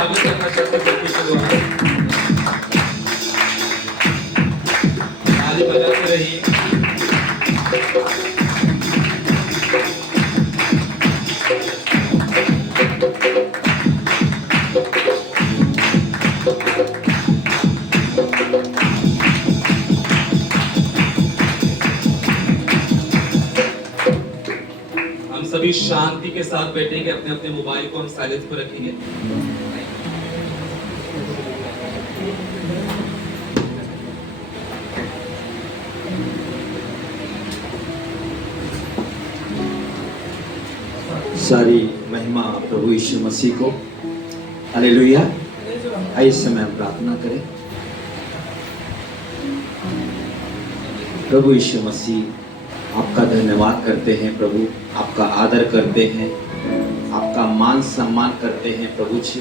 स्वागत करना चाहते हैं बच्चे के द्वारा। ताली बजाते रहिए। हम सभी शांति के साथ बैठेंगे, अपने अपने मोबाइल को हम साइलेंस पर रखेंगे। सारी महिमा प्रभु यीशु मसीह को। हालेलुया। आइए समय हम प्रार्थना करें। प्रभु यीशु मसीह, आपका धन्यवाद करते हैं प्रभु, आपका आदर करते हैं, आपका मान सम्मान करते हैं प्रभु जी।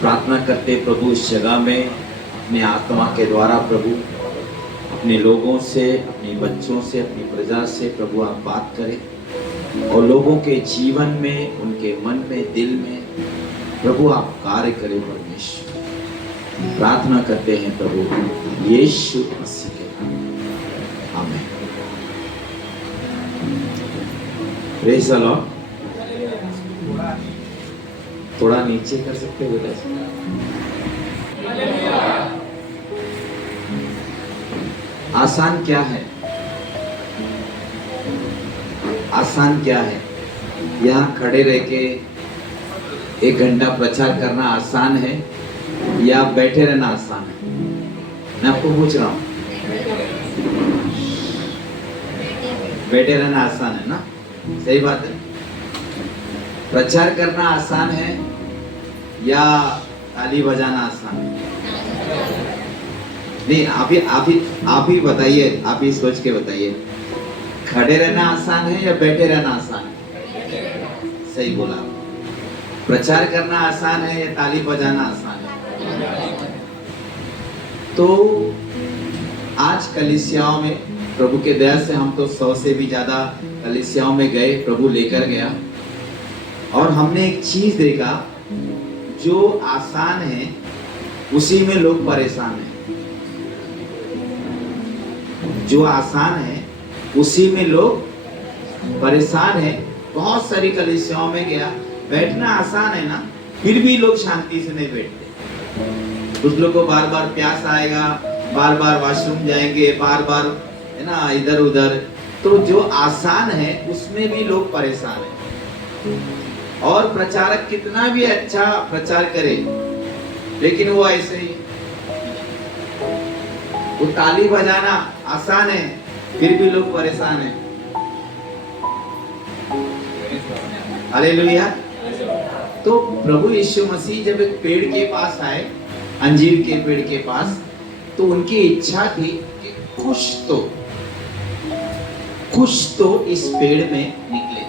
प्रार्थना करते प्रभु इस जगह में अपने आत्मा के द्वारा प्रभु अपने लोगों से, अपने बच्चों से, अपनी प्रजा से प्रभु आप बात करें और लोगों के जीवन में, उनके मन में, दिल में प्रभु आप कार्य करें परमेश्वर। प्रार्थना करते हैं प्रभु यीशु मसीह के नाम, आमीन। Praise the Lord. थोड़ा नीचे कर सकते हो बेटा। आसान क्या है? आसान क्या है? यहाँ खड़े रह के 1 घंटा प्रचार करना आसान है या बैठे रहना आसान है? मैं आपको पूछ रहा हूँ। बैठे रहना आसान है ना? सही बात है। प्रचार करना आसान है या ताली बजाना आसान है? नहीं, आप ही बताइए, आप ही सोच के बताइए। खड़े रहना आसान है या बैठे रहना आसान है? सही बोला। प्रचार करना आसान है या ताली बजाना आसान है? तो आज कलीसियाओं में प्रभु के दया से हम तो 100 से भी ज्यादा कलीसियाओं में गए, प्रभु लेकर गया और हमने एक चीज देखा, जो आसान है उसी में लोग परेशान हैं। जो आसान है उसी में लोग परेशान है। बहुत सारी कलीसियाओं में गया, बैठना आसान है ना, फिर भी लोग शांति से नहीं बैठते। कुछ लोग को बार बार प्यास आएगा, बार बार वॉशरूम जाएंगे, बार बार है ना इधर उधर। तो जो आसान है उसमें भी लोग परेशान हैं। और प्रचारक कितना भी अच्छा प्रचार करे लेकिन वो ऐसे ही, वो ताली बजाना आसान है फिर भी लोग परेशान हैं। हालेलुया। तो प्रभु यीशु मसीह जब एक पेड़ के पास आए, अंजीर के पेड़ के पास, तो उनकी इच्छा थी कि कुछ तो इस पेड़ में निकले।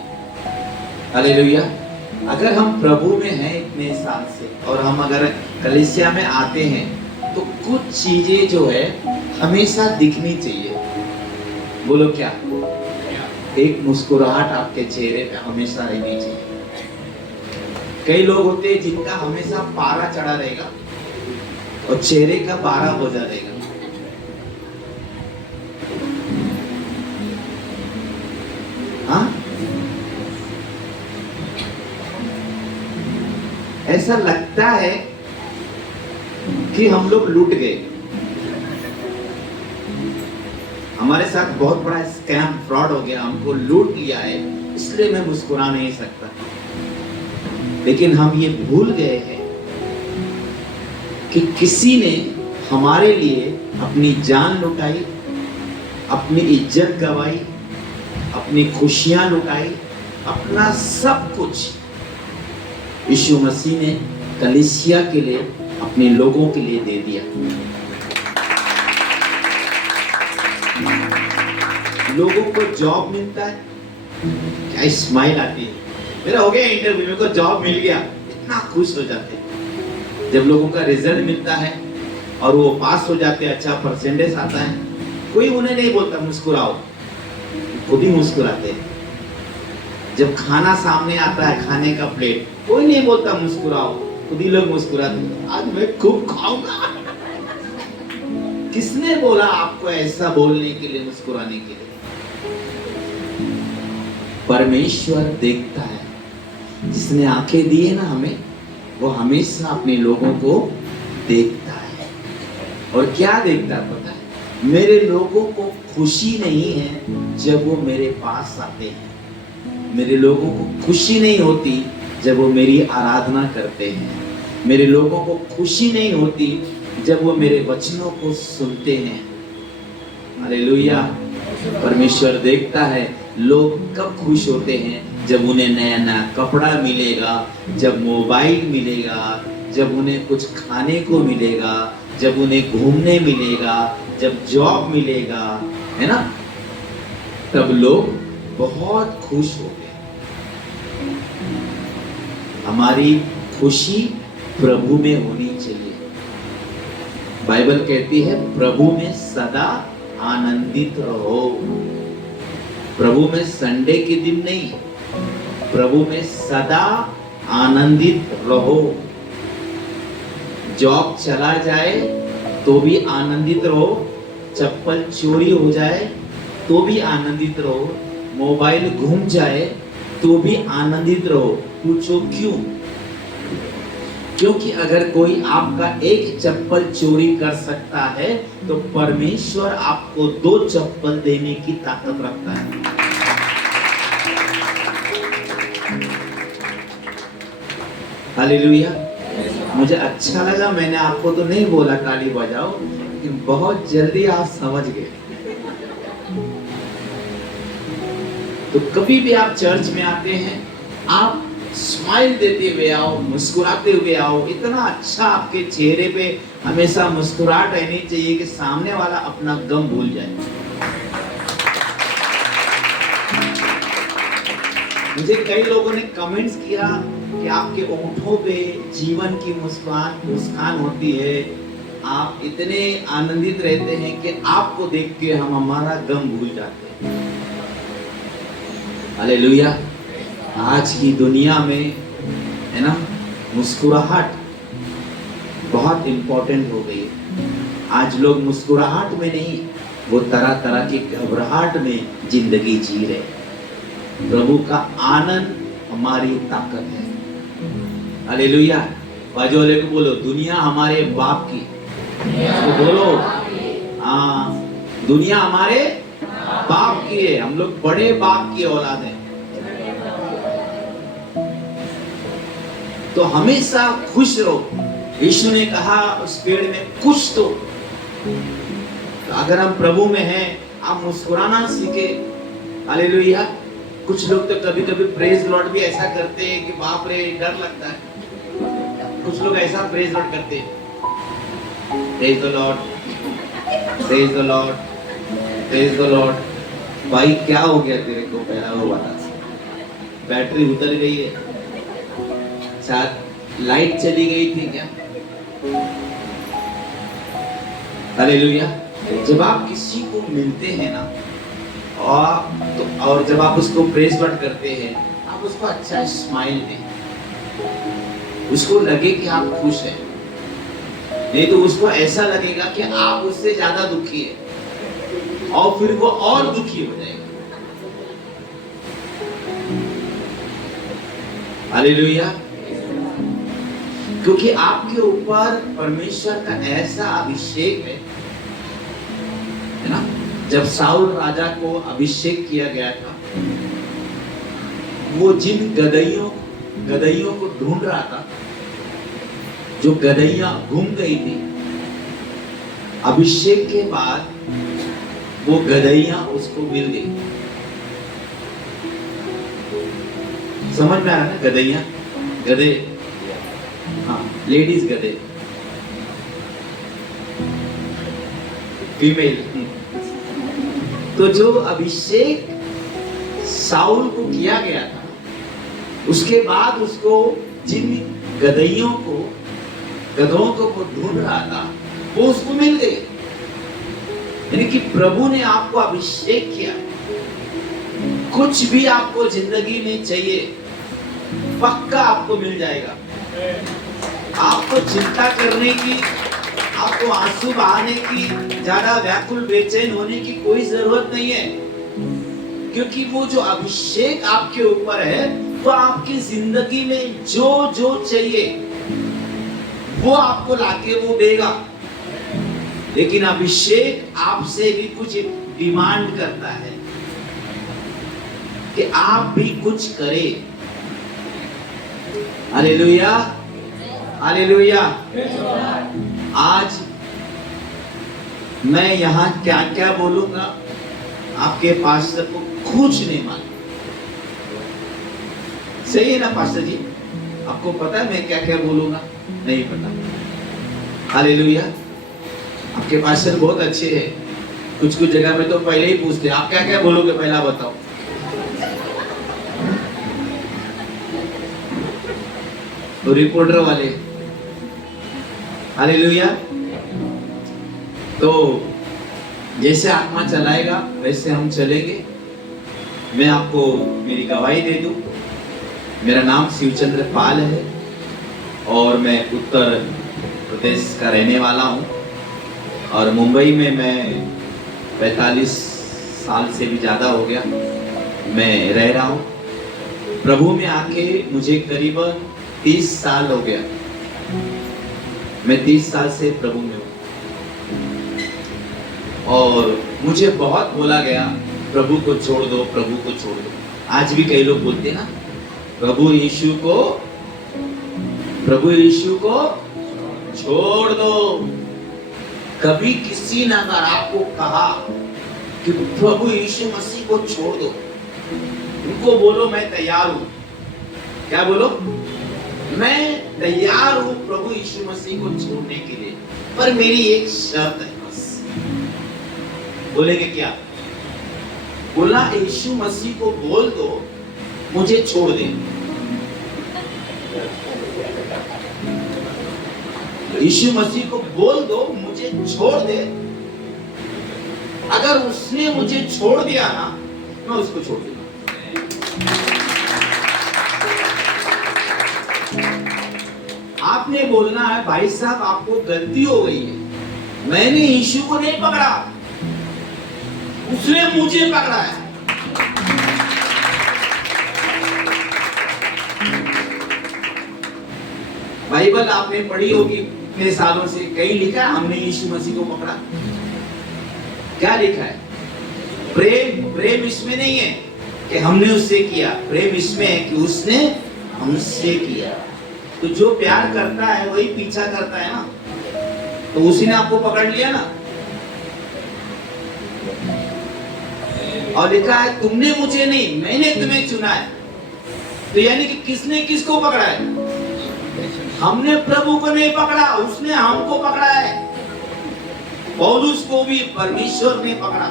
हालेलुया। अगर हम प्रभु में हैं इतने साल से और हम अगर कलीसिया में आते हैं तो कुछ चीजें जो है हमेशा दिखनी चाहिए। बोलो क्या? एक मुस्कुराहट आपके चेहरे पे हमेशा रहनी चाहिए। कई लोग होते हैं जिनका हमेशा पारा चढ़ा रहेगा और चेहरे का पारा बोझा रहेगा। हाँ, ऐसा लगता है कि हम लोग लूट गए। हमारे साथ बहुत बड़ा स्कैम, फ्रॉड हो गया, हमको लूट लिया है, इसलिए मैं मुस्कुरा नहीं सकता। लेकिन हम ये भूल गए हैं कि किसी ने हमारे लिए अपनी जान लुटाई, अपनी इज्जत गवाई, अपनी खुशियां लुटाई, अपना सब कुछ यीशु मसीह ने कलीसिया के लिए, अपने लोगों के लिए दे दिया। लोगों को जॉब मिलता है, क्या स्माइल आती है। मेरा हो गया इंटरव्यू, मेरे को जॉब मिल गया, इतना खुश हो जाते हैं। जब लोगों का रिजल्ट मिलता है और वो पास हो जाते हैं, अच्छा परसेंटेज आता है, कोई उन्हें नहीं बोलता मुस्कुराओ, खुद ही मुस्कुराते हैं। जब खाना सामने आता है, खाने का प्लेट, कोई नहीं बोलता मुस्कुराओ, खुद ही लोग मुस्कुराते हैं, आज मैं खूब खाऊंगा। किसने बोला आपको ऐसा बोलने के लिए, मुस्कुराने के लिए? परमेश्वर देखता है। जिसने आंखें दी है ना हमें, वो हमेशा अपने लोगों को देखता है। और क्या देखता है पता है? मेरे लोगों को खुशी नहीं है जब वो मेरे पास आते हैं। मेरे लोगों को खुशी नहीं होती जब वो मेरी आराधना करते हैं। मेरे लोगों को खुशी नहीं होती जब वो मेरे वचनों को सुनते हैं। हालेलुया। परमेश्वर देखता है लोग कब खुश होते हैं, जब उन्हें नया नया कपड़ा मिलेगा, जब मोबाइल मिलेगा, जब उन्हें कुछ खाने को मिलेगा, जब उन्हें घूमने मिलेगा, जब जॉब मिलेगा, है ना? तब लोग बहुत खुश होते हैं। हमारी खुशी प्रभु में होनी चाहिए। बाइबल कहती है प्रभु में सदा आनंदित रहो। प्रभु में संडे के दिन नहीं, प्रभु में सदा आनंदित रहो। जॉब चला जाए तो भी आनंदित रहो, चप्पल चोरी हो जाए तो भी आनंदित रहो, मोबाइल घूम जाए तो भी आनंदित रहो। पूछो क्यों? क्योंकि अगर कोई आपका एक चप्पल चोरी कर सकता है तो परमेश्वर आपको 2 चप्पल देने की ताकत रखता है। हालेलुया। मुझे अच्छा लगा, मैंने आपको तो नहीं बोला ताली बजाओ, लेकिन बहुत जल्दी आप समझ गए। तो कभी भी आप चर्च में आते हैं, आप स्माइल देते हुए आओ, मुस्कुराते हुए आओ। इतना अच्छा आपके चेहरे पे हमेशा मुस्कुराहट रहनी चाहिए कि सामने वाला अपना गम भूल जाए। मुझे कई लोगों ने कमेंट्स किया कि आपके होठों पे जीवन की मुस्कान होती है, आप इतने आनंदित रहते हैं कि आपको देख के हम हमारा गम भूल जाते हैं। हालेलुया। आज की दुनिया में, है ना, मुस्कुराहट बहुत इंपॉर्टेंट हो गई है। आज लोग मुस्कुराहट में नहीं, वो तरह तरह की घबराहट में जिंदगी जी रहे। प्रभु का आनंद हमारी ताकत है। हालेलुया। बाजू वाले को बोलो, दुनिया हमारे बाप की। तो बोलो, हाँ, दुनिया हमारे बाप की है। हम लोग बड़े बाप की औलाद हैं। तो हमेशा खुश रहो। यीशु ने कहा उस पेड़ में कुछ तो अगर हम प्रभु में हैं, आप मुस्कुराना सीखे। हालेलुया। कुछ लोग तो कभी कभी प्रेज लॉर्ड भी ऐसा करते हैं कि बाप रे डर लगता है। कुछ लोग ऐसा प्रेज लॉर्ड करते हैं, praise the Lord, praise the Lord, praise the Lord. भाई क्या हो गया तेरे को? पहला वो बता, बैटरी उतर गई है, शायद लाइट चली गई थी क्या? हालेलुया। जब आप किसी को मिलते हैं ना, और जब आप उसको प्रेज वर्ड करते हैं, आप उसको अच्छा स्माइल दें, उसको लगे कि आप खुश हैं। नहीं तो उसको ऐसा लगेगा कि आप उससे ज्यादा दुखी है, और फिर वो और दुखी हो जाएगा। हालेलुया। क्योंकि आपके ऊपर परमेश्वर का ऐसा अभिषेक है ना। जब साउल राजा को अभिषेक किया गया था, वो जिन गदहियों को ढूंढ रहा था, जो गदहियां घूम गई थी, अभिषेक के बाद वो गदहियां उसको मिल गई। समझ में आ रहा है? गदहियां, गधे, हाँ, लेडीज गधे, फीमेल। तो जो अभिषेक साउल को किया गया था, उसके बाद उसको जिन गधों को वो ढूंढ रहा था, वो उसको मिल गई। यानी कि प्रभु ने आपको अभिषेक किया। कुछ भी आपको जिंदगी में चाहिए, पक्का आपको मिल जाएगा। आपको चिंता करने की, आपको आंसू बहाने की, ज्यादा व्याकुल बेचैन होने की कोई जरूरत नहीं है, क्योंकि वो जो अभिषेक आपके ऊपर है वो आपकी जिंदगी में जो जो चाहिए वो आपको लाके वो देगा। लेकिन अभिषेक आपसे भी कुछ डिमांड करता है कि आप भी कुछ करें। Hallelujah, hallelujah. आज मैं यहाँ क्या क्या बोलूंगा आपके पास्टर को कुछ नहीं मालूम। सही है ना पास्टर जी? आपको पता है मैं क्या क्या बोलूंगा? नहीं पता। हालेलुया। आपके पास्टर बहुत अच्छे हैं। कुछ कुछ जगह में तो पहले ही पूछते आप क्या क्या बोलोगे, पहला बताओ। तो रिपोर्टर वाले। हालेलुया। तो जैसे आत्मा चलाएगा वैसे हम चलेंगे। मैं आपको मेरी गवाही दे दूं। मेरा नाम शिवचंद्र पाल है और मैं उत्तर प्रदेश का रहने वाला हूं और मुंबई में मैं 45 साल से भी ज़्यादा हो गया मैं रह रहा हूं। प्रभु में आके मुझे करीबन 30 साल हो गया। मैं 30 साल से प्रभु में हूं और मुझे बहुत बोला गया प्रभु को छोड़ दो, प्रभु को छोड़ दो। आज भी कई लोग बोलते हैं ना, प्रभु यीशु को छोड़ दो। कभी किसी ने अगर आपको कहा कि प्रभु यीशु मसीह को छोड़ दो, उनको बोलो मैं तैयार हूं। क्या बोलो? मैं तैयार हूं प्रभु यीशु मसीह को छोड़ने के लिए, पर मेरी एक शर्त है बस। बोलेंगे क्या? बोला यीशु मसीह को बोल दो मुझे छोड़ दे। यीशु मसीह को बोल दो मुझे छोड़ दे। अगर उसने मुझे छोड़ दिया ना, मैं उसको छोड़ दूंगा। आपने बोलना है भाई साहब आपको गलती हो गई है, मैंने यीशु को नहीं पकड़ा, उसने मुझे पकड़ा है। बाइबल आपने पढ़ी होगी इतने सालों से, कहीं लिखा है हमने यीशु मसीह को पकड़ा? क्या लिखा है? प्रेम इसमें नहीं है कि हमने उससे किया, प्रेम इसमें है कि उसने हमसे किया। तो जो प्यार करता है वही पीछा करता है ना, तो उसी ने आपको पकड़ लिया ना। और लिखा है तुमने मुझे नहीं मैंने तुम्हें चुना है। तो यानी कि किसने किसको पकड़ा है? हमने प्रभु को नहीं पकड़ा, उसने हमको पकड़ा है। पौलुस को भी परमेश्वर ने पकड़ा।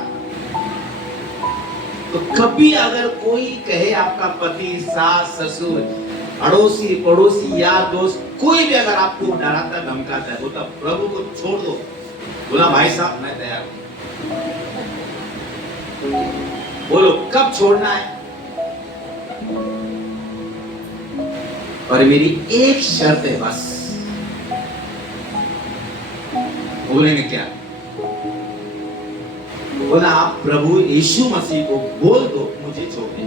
तो कभी अगर कोई कहे आपका पति, सास, ससुर, अड़ोसी, पड़ोसी, यार, दोस्त, कोई भी अगर आपको डराता धमकाता है, बोलता प्रभु को छोड़ दो, बोला भाई साहब मैं तैयार हूं। बोलो कब छोड़ना है? और मेरी एक शर्त है बस। बोलेंगे क्या? बोला आप प्रभु यीशु मसीह को बोल दो मुझे छोड़ दे।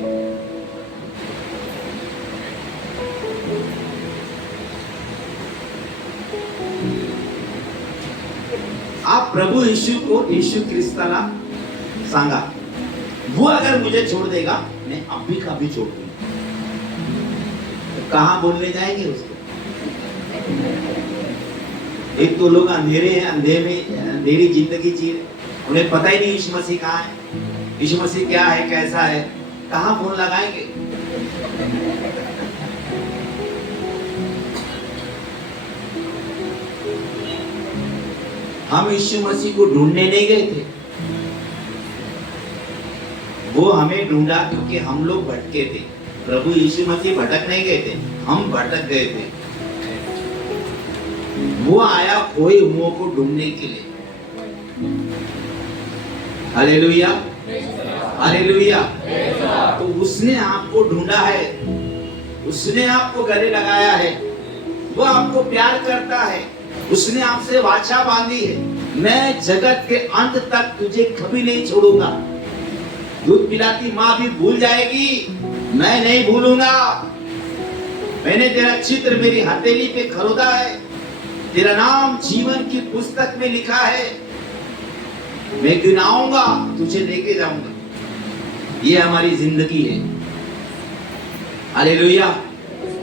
आप प्रभु यीशु को यीशु ख्रिस्ताला सांगा, वो अगर मुझे छोड़ देगा मैं अभी का भी छोड़ दूंगा। तो कहां बोलने जाएंगे उसको? एक तो लोग अंधेरे हैं, अंधेरी जिंदगी जी रहे, उन्हें पता ही नहीं यीशु मसीह कहाँ है, यीशु मसीह क्या है, कैसा है, कहां फोन लगाएंगे? हम यीशु मसीह को ढूंढने नहीं गए थे, वो हमें ढूंढा क्योंकि हम लोग भटके थे। प्रभु यीशु मसीह भटक नहीं गए थे, हम भटक गए थे। वो आया खोए हुओं को ढूंढने के लिए। Hallelujah, hallelujah. तो उसने आपको ढूंढा है, उसने आपको गले लगाया है, वो आपको प्यार करता है, उसने आपसे वाचा बांधी है, मैं जगत के अंत तक तुझे कभी नहीं छोड़ूंगा। दूध पिलाती माँ भी भूल जाएगी, मैं नहीं भूलूंगा। मैंने तेरा चित्र मेरी हथेली पे खरोदा है, तेरा नाम जीवन की पुस्तक में लिखा है। मैं गिनाऊंगा, तुझे लेके जाऊंगा। ये हमारी जिंदगी है। हालेलुया।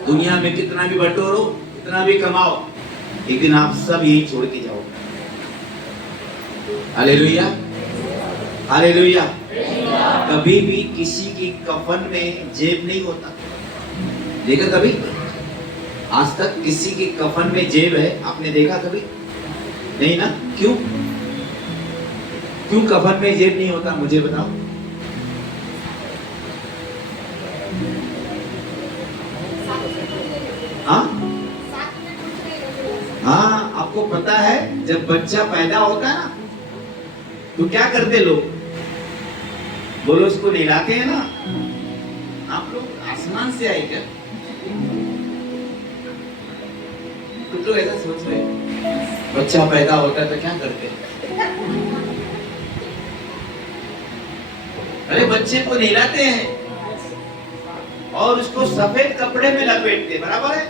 दुनिया में कितना भी बटोरो, कितना भी कमाओ, एक दिन आप सब यही छोड़ के जाओगे। Hallelujah, hallelujah. कभी भी किसी की कफन में जेब नहीं होता। देखा कभी? आज तक किसी की कफन में जेब है आपने देखा कभी? नहीं ना? क्यों? क्यों कफन में जेब नहीं होता, मुझे बताओ। हाँ हाँ, आपको पता है जब बच्चा पैदा होता है ना, तो क्या करते लोग? बोलो, उसको नहलाते हैं ना। आप लोग आसमान से आए क्या? कुछ लोग ऐसा सोच रहे हैं, बच्चा पैदा होता है तो क्या करते हैं? अरे बच्चे को नहलाते हैं और उसको सफेद कपड़े में लपेटते, बराबर है?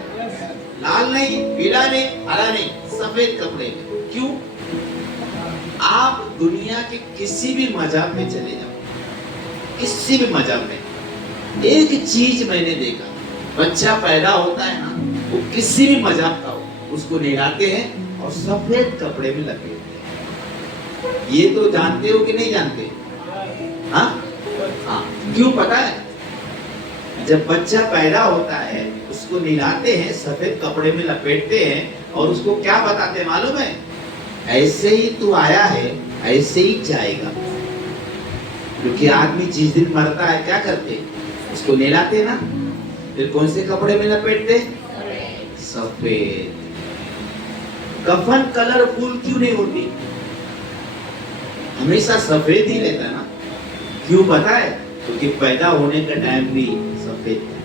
लाल नहीं, पीला नहीं, हरा नहीं, सफेद कपड़े में। क्यों? आप दुनिया के किसी भी मजहब में चले जाओ, किसी भी मजहब में एक चीज मैंने देखा, बच्चा पैदा होता है ना, वो किसी भी मजहब का हो, उसको नहलाते हैं और सफेद कपड़े में लपेटते हैं। ये तो जानते हो कि नहीं जानते? हाँ हाँ। क्यों पता है? जब बच्चा पैदा होता है उसको नहलाते हैं, सफेद कपड़े में लपेटते हैं और उसको क्या बताते हैं मालूम है? ऐसे ही तू आया है, ऐसे ही जाएगा। क्योंकि आदमी जिस दिन मरता है क्या करते? उसको नहलाते ना, फिर कौन से कपड़े में लपेटते? सफेद। कफन कलरफुल क्यों नहीं होती? हमेशा सफेद ही रहता ना। क्यों पता है? क्योंकि पैदा होने का टाइम भी सफेद था।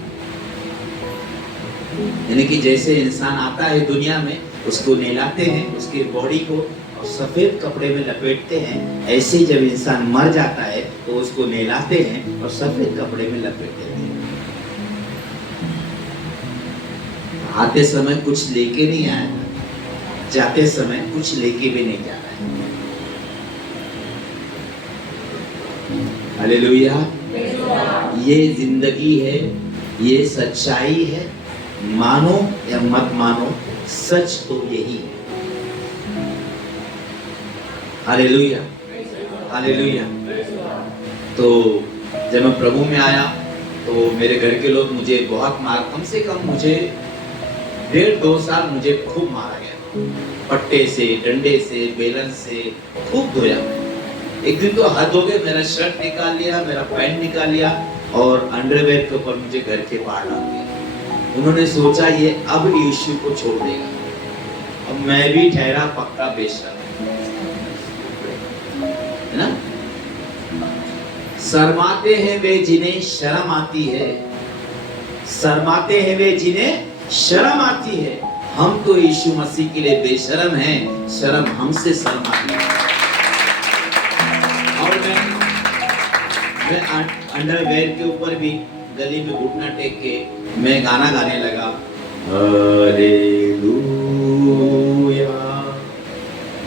यानी कि जैसे इंसान आता है दुनिया में, उसको नहलाते हैं, उसकी बॉडी को और सफेद कपड़े में लपेटते हैं, ऐसे ही जब इंसान मर जाता है तो उसको नहलाते हैं और सफेद कपड़े में लपेट देते हैं। आते समय कुछ लेके नहीं आया था, जाते समय कुछ लेके भी नहीं जा रहा है। हालेलुया। ये जिंदगी है, ये सच्चाई है, मानो या मत मानो, सच तो यही है। Hallelujah, hallelujah. तो जब मैं प्रभु में आया तो मेरे घर के लोग मुझे बहुत मार, कम से कम मुझे 1.5-2 साल मुझे खूब मारा गया, पट्टे से, डंडे से, बेलन से खूब धोया। एक दिन तो हद हो गए, मेरा शर्ट निकाल लिया, मेरा पैंट निकाल लिया और अंडरवेयर के ऊपर मुझे घर के बाहर डाल दिया। उन्होंने सोचा ये अब यीशु को छोड़ देगा। अब मैं भी ठहरा पक्का बेशर्म, है ना? शर्माते हैं वे जिन्हें शर्म आती है, शर्माते हैं वे जिन्हें शर्म आती है। हम तो यीशु मसीह के लिए बेशर्म हैं, शर्म हमसे शर्म आती है। और मैं अंडरवेयर के ऊपर भी गली में घुटना टेक के मैं गाना गाने लगा, हालेलुया।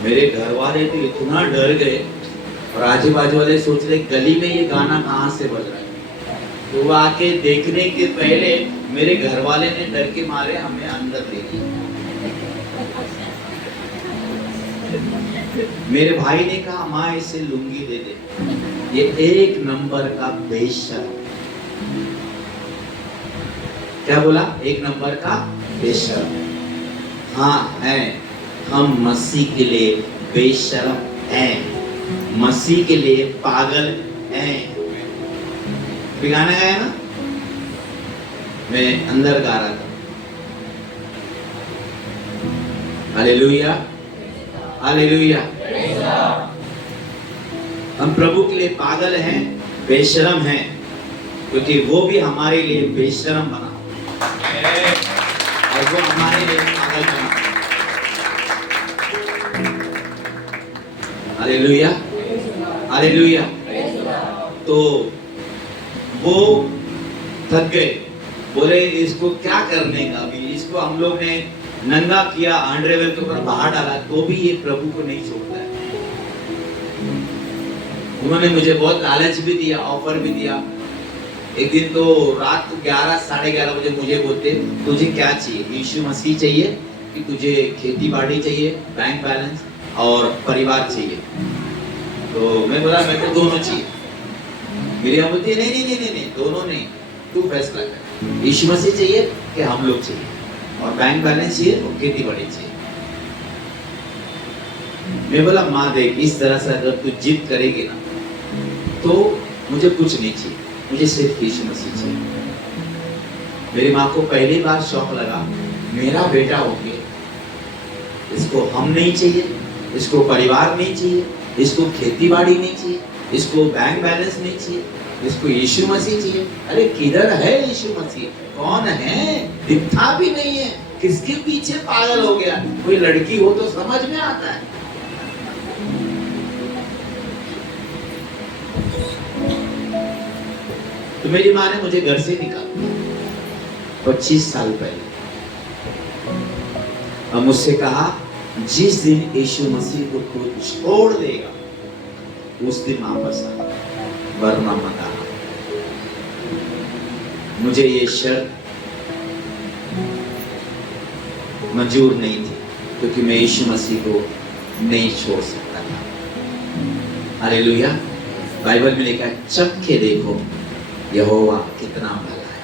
मेरे घर वाले तो इतना डर गए और आजू बाजू वाले सोच रहे गली में ये गाना कहाँ से बज रहा है। तो वो आके देखने के पहले मेरे घर वाले ने डर के मारे हमें अंदर ले लिया। मेरे भाई ने कहा माँ इसे लुंगी दे दे, ये 1 नंबर का बेशर्म। क्या बोला? 1 नंबर का बेशर्म। हाँ है, हम मसीह के लिए बेशर्म हैं, मसीह के लिए पागल हैं। गाना गाया ना, मैं अंदर गा रहा था। Hallelujah, hallelujah. हम प्रभु के लिए पागल हैं, बेशर्म हैं, क्योंकि वो भी हमारे लिए बेशर्म बना। और वो हमारे लिए पागल बना। Hallelujah, hallelujah. तो वो थक गए, बोले इसको क्या करने का, अभी इसको हम लोग ने नंगा किया, अंडरवेयर के ऊपर बाहर डाला, तो भी ये प्रभु को नहीं छोड़ता है। उन्होंने मुझे बहुत लालच भी दिया, ऑफर भी दिया। एक दिन तो रात को 11 साढ़े 11 बजे मुझे बोलते, तुझे क्या चाहिए, यीशु मसीह चाहिए कि तुझे खेती बाड़ी चाहिए, बैंक बैलेंस और परिवार चाहिए? तो मैं बोला मेरे को दोनों चाहिए। मेरी अम्मा बोलती नहीं नहीं नहीं नहीं नहीं, दोनों नहीं, तू फैसला कर, यीशु मसीह चाहिए कि हम लोग चाहिए, और बैंक बैलेंस चाहिए और खेती बाड़ी चाहिए। मैं बोला माँ देख, इस तरह से अगर तू जिद करेगी ना तो मुझे कुछ नहीं चाहिए, मुझे सिर्फ यीशु मसीह चाहिए। मेरी माँ को पहली बार शौक लगा, मेरा बेटा हो गया, इसको हम नहीं चाहिए, इसको परिवार नहीं चाहिए, इसको खेती बाड़ी नहीं चाहिए, इसको बैंक बैलेंस नहीं चाहिए, इसको यीशु मसीह चाहिए। अरे किधर है यीशु मसीह, कौन है, दिखता भी नहीं है, किसके पीछे पागल हो गया? कोई लड़की हो तो समझ में आता है। तो मेरी माँ ने मुझे घर से निकाल दिया 25 साल पहले, और मुझसे कहा जिस दिन यीशु मसीह को तू छोड़ देगा उस दिन वापस आ, वरना मत आना। मुझे ये शर्त मंजूर नहीं थी, क्योंकि मैं यीशु मसीह को नहीं छोड़ सकता था। हालेलुया। बाइबल में लिखा है, चख के देखो यहोवा कितना भला है।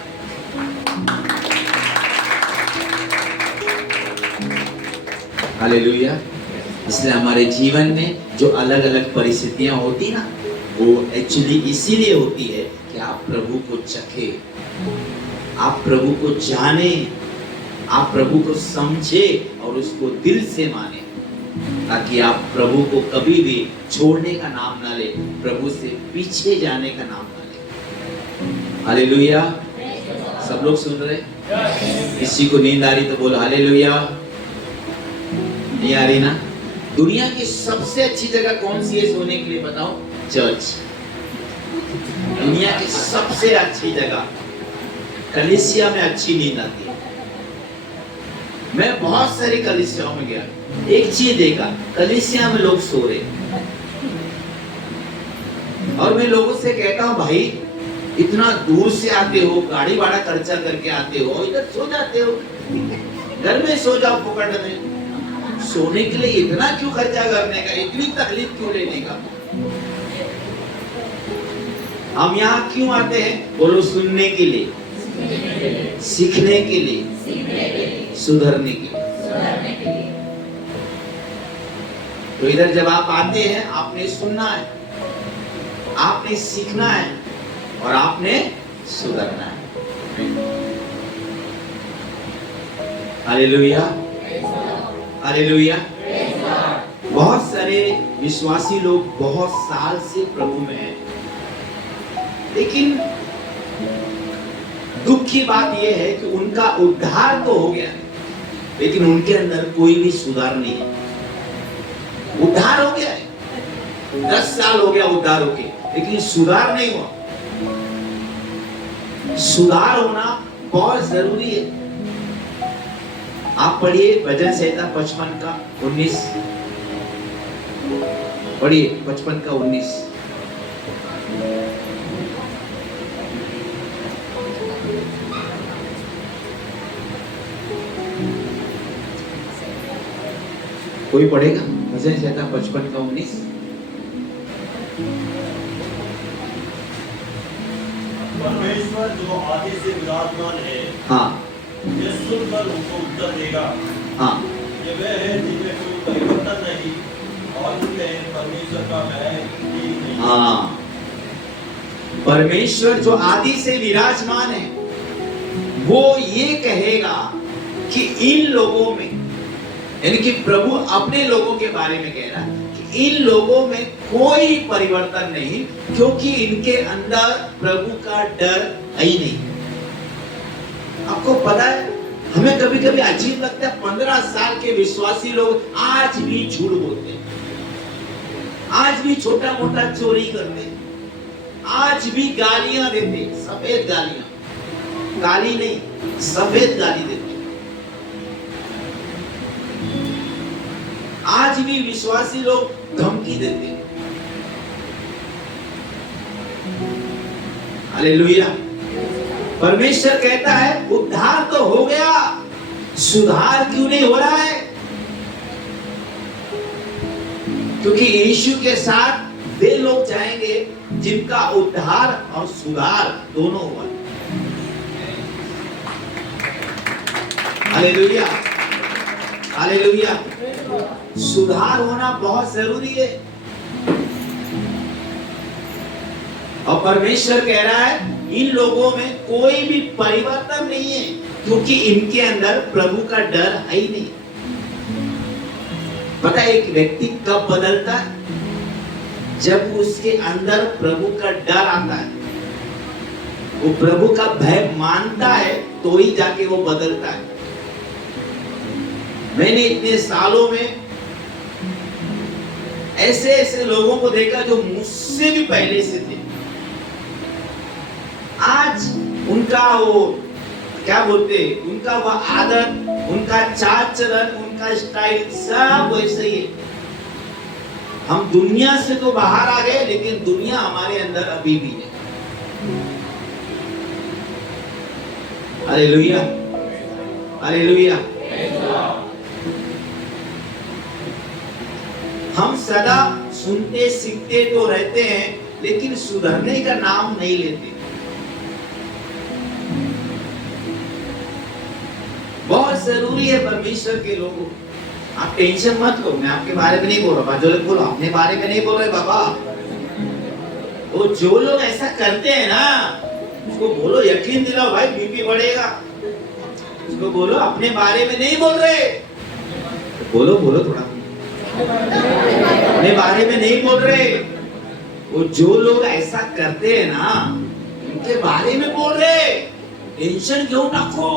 हालेलुया। इसलिए हमारे जीवन में जो अलग अलग परिस्थितियां होती ना, वो एक्चुअली इसीलिए होती है कि आप प्रभु को चखे, आप प्रभु को जाने, आप प्रभु को समझे और उसको दिल से माने, ताकि आप प्रभु को कभी भी छोड़ने का नाम ना ले, प्रभु से पीछे जाने का नाम ना ले। हालेलुया। सब लोग सुन रहे? किसी को नींद आ रही तो बोलो हालेलुया। नहीं आ रही ना? दुनिया की सबसे अच्छी जगह कौन सी है सोने के लिए, बताओ? चर्च। दुनिया की सबसे अच्छी जगह कलीसिया में अच्छी नींद आती है। मैं बहुत सारी कलीसियाओं में गया, एक चीज देखा, कलीसिया में लोग सो रहे, और मैं लोगों से कहता हूं भाई इतना दूर से आते हो, गाड़ी भाड़ा खर्चा करके आते हो, इधर सो जाते हो, घर में सो जाओ फोकट में। सोने के लिए इतना क्यों खर्चा करने का, इतनी तकलीफ क्यों लेने का? हम यहाँ क्यों आते हैं? बोलो सुनने के लिए, सीखने के लिए, सुधरने के लिए। तो इधर जब आप आते हैं, आपने सुनना है, आपने सीखना है और आपने सुधरना है। Hallelujah, hallelujah. बहुत सारे विश्वासी लोग बहुत साल से प्रभु में हैं, लेकिन दुख की बात यह है कि उनका उद्धार तो हो गया, लेकिन उनके अंदर कोई भी सुधार नहीं है। उद्धार हो गया है, 10 साल हो गया उद्धार होके, लेकिन सुधार नहीं हुआ। सुधार होना बहुत जरूरी है। आप पढ़िए भजन संहिता 55 का 19, पढ़िए 55 का 19। कोई पढ़ेगा भजन संहिता 55 का 19? परमेश्वर जो आदि से विराजमान है, हाँ, ये सुनकर उनको उत्तर देगा। हाँ, ये वे हैं जिनमें कोई परिवर्तन नहीं और उनमें परमेश्वर का भय भी नहीं। हाँ। परमेश्वर जो आदि से विराजमान है, वो ये कहेगा कि इन लोगों में, यानी कि प्रभु अपने लोगों के बारे में कह रहा है कि इन लोगों में कोई परिवर्तन नहीं, क्योंकि इनके अंदर प्रभु का डर है ही नहीं। आपको पता है हमें कभी कभी अजीब लगता है, 15 साल के विश्वासी लोग आज भी झूठ बोलते हैं, आज भी छोटा मोटा चोरी करते हैं, आज भी गालियां देते हैं, सफेद गालियां, काली नहीं सफेद गाली देते हैं। आज भी विश्वासी लोग धमकी देते हैं। हालेलुया। परमेश्वर कहता है उद्धार तो हो गया, सुधार क्यों नहीं हो रहा है? क्योंकि यीशु के साथ वे लोग जाएंगे जिनका उद्धार और सुधार दोनों हुआ। Hallelujah, hallelujah. सुधार होना बहुत जरूरी है। और परमेश्वर कह रहा है इन लोगों में कोई भी परिवर्तन नहीं है, क्योंकि इनके अंदर प्रभु का डर है ही नहीं। पता है एक व्यक्ति कब बदलता है? जब उसके अंदर प्रभु का डर आता है, वो प्रभु का भय मानता है, तो ही जाके वो बदलता है। मैंने इतने सालों में ऐसे ऐसे लोगों को देखा जो मुझसे भी पहले से थे, आज उनका वो क्या बोलते, उनका वह आदत, उनका चाल चलन, उनका स्टाइल सब वैसे ही है। हम दुनिया से तो बाहर आ गए, लेकिन दुनिया हमारे अंदर अभी भी है। Hallelujah, hallelujah. हम सदा सुनते सीखते तो रहते हैं, लेकिन सुधरने का नाम नहीं लेते। बहुत जरूरी है परमेश्वर के लोगों, आप टेंशन मत लो, मैं आपके बारे में नहीं बोल रहा, जो लोग बोलो अपने बारे में नहीं बोल रहे बाबा। वो जो लोग ऐसा करते हैं ना, उसको बोलो, यकीन दिलाओ भाई, बीपी बढ़ेगा। उसको बोलो अपने बारे में नहीं बोल रहे, बोलो बोलो थोड़ा, अपने बारे में नहीं बोल रहे। वो जो लोग ऐसा करते हैं ना, उनके बारे में बोल रहे। टेंशन क्यों रखो?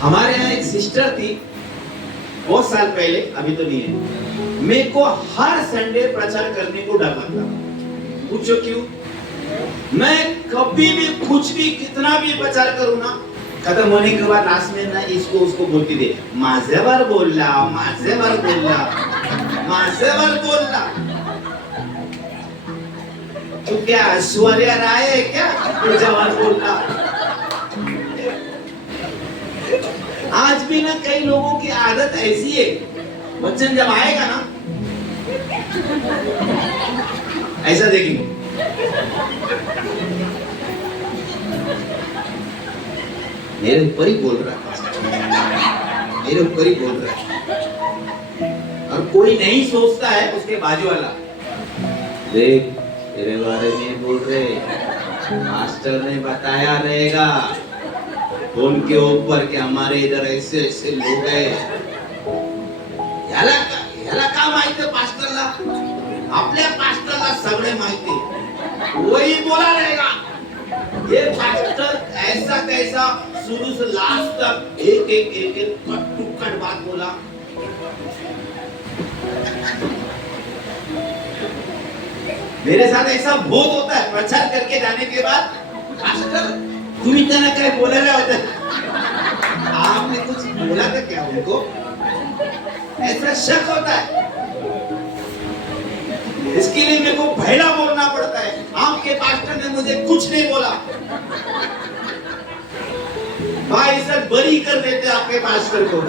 हमारे यहाँ एक सिस्टर थी, बहुत साल पहले, अभी तो नहीं है। मेरे को हर संडे प्रचार करने को डर लगता। पूछो क्यों? मैं कभी भी कुछ भी कितना भी प्रचार करूँ ना, खत्म होने के बाद लास्ट में ना इसको उसको बोलती थी, माझ्यावर बोलला, माझ्यावर बोलला, माझ्यावर बोलला। तू क्या ऐश्वर्या राय है क्या? तुझ्यावर बोलला। आज भी ना कई लोगों की आदत ऐसी है, वचन जब आएगा ना ऐसा देखेंगे, मेरे ऊपर ही बोल रहा है, मेरे ऊपर ही बोल रहा है। और कोई नहीं सोचता है उसके बाजू वाला, देख तेरे बारे में बोल रहे, मास्टर ने बताया रहेगा फोन के ऊपर कि हमारे इधर ऐसे ऐसे लोग हैं। याला का माहिती पास्टरला? आपल्या पास्टरला सगळे माहिती, वही बोला रहेगा। ये पास्टर ऐसा कैसा शुरू से लास्ट तक एक एक एक एक कट टू कट बात बोला। मेरे साथ ऐसा बहुत होता है, प्रचार करके जाने के बाद, पास्टर तुम्ही त्यांना काय बोलायला होता, आपने कुछ बोला था क्या उनको? ऐसा शक होता है। इसके लिए मेरे को पहला बोलना पड़ता है, आपके पास्टर ने मुझे कुछ नहीं बोला। भाई सब बरी कर देते आपके पास्टर को।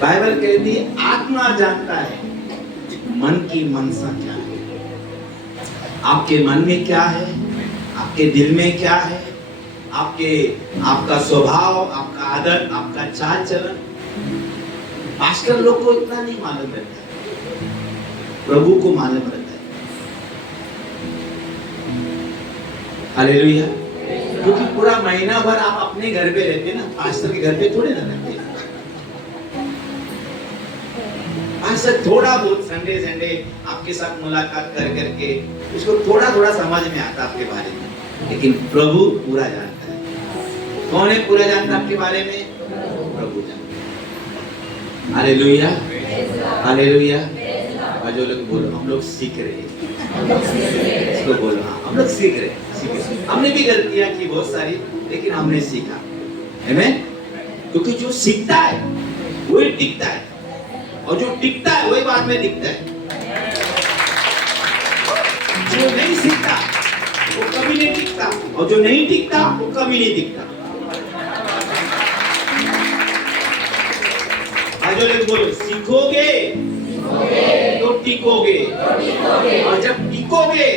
बाइबल कहती है आत्मा जानता है मन की मनसा क्या है। आपके मन में क्या है, आपके दिल में क्या है, आपका स्वभाव, आपका आदत, आपका चाल चलन, पास्टर लोग को इतना नहीं मालूम रहता है, प्रभु को मालूम रहता है। हालेलुया। क्योंकि पूरा महीना भर आप अपने घर पे रहते ना, पास्टर के घर पे थोड़े ना रहते। आज से थोड़ा बहुत संडे संडे आपके साथ मुलाकात कर करके उसको थोड़ा थोड़ा समझ में आता आपके बारे में, लेकिन प्रभु पूरा जानता है। कौन है पूरा जानता आपके बारे में? प्रभु जानता है। Hallelujah, hallelujah. और जो लोग बोलो हम लोग सीख रहे हैं, इसको बोलो हाँ, हम लोग सीख रहे हैं। हमने भी गलतियां की बहुत सारी, लेकिन हमने सीखा, आमीन। क्योंकि जो सीखता है वही टिकता है, और जो टिकता है वही बाद में दिखता है। जो नहीं सीखता वो कभी नहीं टिकता, और जो नहीं टिकता वो कभी नहीं दिखता। आज जो लोग बोलो सीखोगे तो टिकोगे, और जब टिकोगे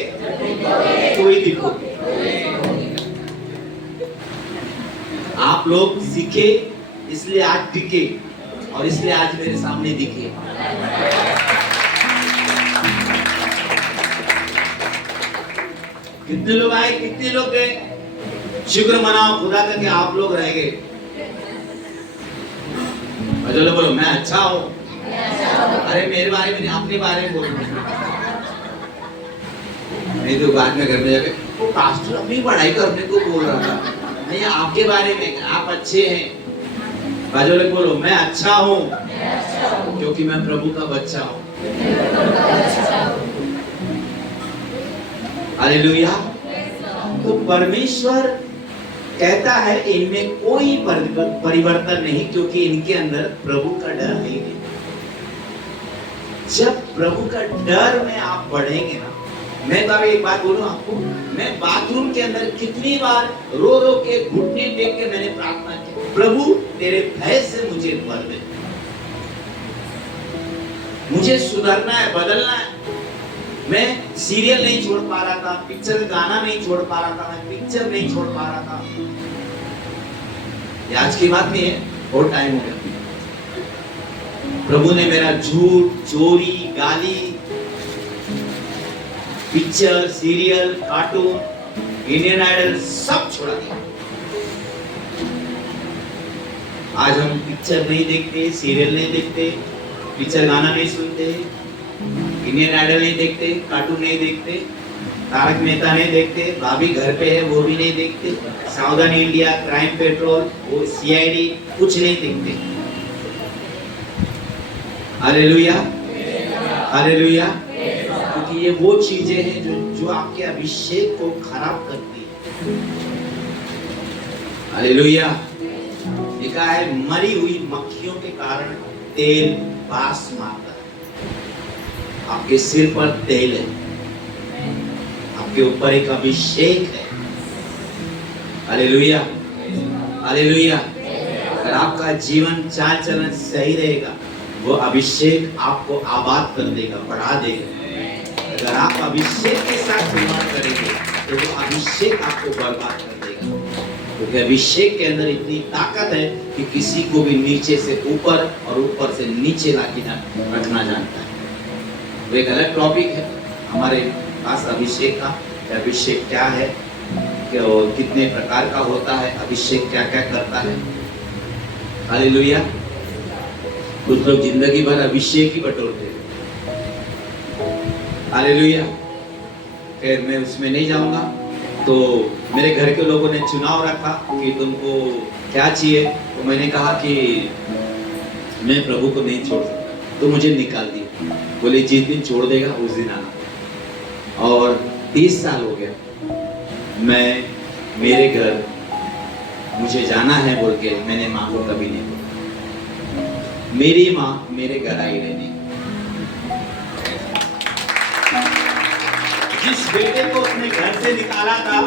तो ही दिखोगे। आप लोग सीखे इसलिए आज टिके, और इसलिए आज मेरे सामने दिखे। कितने लोग आए, कितने लोग गए? शुक्र मनाओ खुदा का कि आप लोग रह गए। और चलो बोलो मैं अच्छा हूं। अरे मेरे बारे में नहीं, अपने बारे में बोलो। नहीं तो बाद में घर में जाके वो पास्टर अपनी पढ़ाई करने को बोल रहा था, नहीं आपके बारे में, आप अच्छे हैं। बाजू लोग बोलो मैं अच्छा हूँ क्योंकि मैं प्रभु का बच्चा हूँ। हालेलुया। तो परमेश्वर कहता है इनमें कोई परिवर्तन नहीं, क्योंकि इनके अंदर प्रभु का डर नहीं है। जब प्रभु का डर में आप बढ़ेंगे ना, मैं तो अभी एक बात बोलूं आपको, मैं बाथरूम के अंदर कितनी बार रो रो के घुटने टेक के मैंने प्रार्थना की, प्रभु तेरे भय से मुझे भर दे, मुझे सुधरना है, बदलना है। मैं सीरियल नहीं छोड़ पा रहा था, पिक्चर गाना नहीं छोड़ पा रहा था, मैं पिक्चर नहीं छोड़ पा रहा था। ये आज की बात नहीं है, बहुत टाइम हो गया। प्रभु ने मेरा झूठ, चोरी, गाली, picture, serial, cartoon, Indian Idol सब छोड़ा दिया। आज हम पिक्चर नहीं देखते, सीरियल नहीं देखते, पिक्चर गाना नहीं सुनते, इंडियन आइडल नहीं देखते, कार्टून नहीं देखते, तारक मेहता नहीं देखते, भाभी घर पे है वो भी नहीं देखते, सावधान इंडिया, क्राइम पेट्रोल, वो सीआईडी कुछ नहीं देखते। Hallelujah, hallelujah. क्योंकि ये वो चीजें हैं जो आपके अभिषेक को खराब करती है। हालेलुया। लिखा है मरी हुई मक्खियों के कारण तेल बास मारता है। आपके सिर पर तेल है, आपके ऊपर एक अभिषेक है। Hallelujah, hallelujah. अगर आपका जीवन चाल चलन सही रहेगा, वो अभिषेक आपको आबाद कर देगा, बढ़ा देगा। अगर आप अभिषेक के साथ निर्माण करेंगे तो वो अभिषेक आपको बर्बाद कर देगा, क्योंकि अभिषेक के अंदर इतनी ताकत है कि किसी को भी नीचे से ऊपर और ऊपर से नीचे रखना जानता है। वो एक अलग टॉपिक है हमारे पास अभिषेक का। अभिषेक क्या है, कितने प्रकार का होता है, अभिषेक क्या क्या करता है। हालेलुया। कुछ लोग जिंदगी भर अभिषेक ही बटोरते हैं। हालेलुया। खैर मैं उसमें नहीं जाऊंगा। तो मेरे घर के लोगों ने चुनाव रखा कि तुमको क्या चाहिए, तो मैंने कहा कि मैं प्रभु को नहीं छोड़ सकता, तो मुझे निकाल दिया। बोले जिस दिन छोड़ देगा उस दिन आना। और 30 साल हो गया मैं मेरे घर मुझे जाना है बोल के मैंने माँ को कभी नहीं बोला। मेरी माँ मेरे घर आई रहने। जिस बेटे को उसने घर से निकाला था,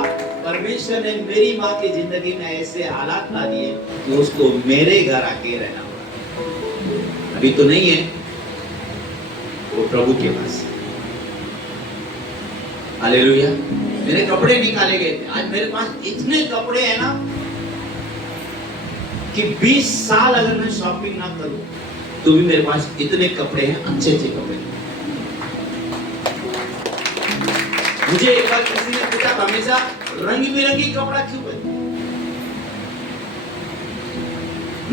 परमेश्वर ने मेरी माँ की जिंदगी में ऐसे हालात ला दिए कि उसको मेरे घर आके रहना पड़ा। अभी तो नहीं है, वो प्रभु के पास। हालेलुया। मेरे कपड़े निकाले गए थे। आज मेरे पास इतने कपड़े हैं ना कि 20 साल अगर मैं शॉपिंग ना करूं तो भी मेरे पास इतने कपड़े हैं, अच्छे अच्छे कपड़े। मुझे एक बार किसी ने पूछा हमेशा रंग बिरंगी कपड़ा क्यों पहनते?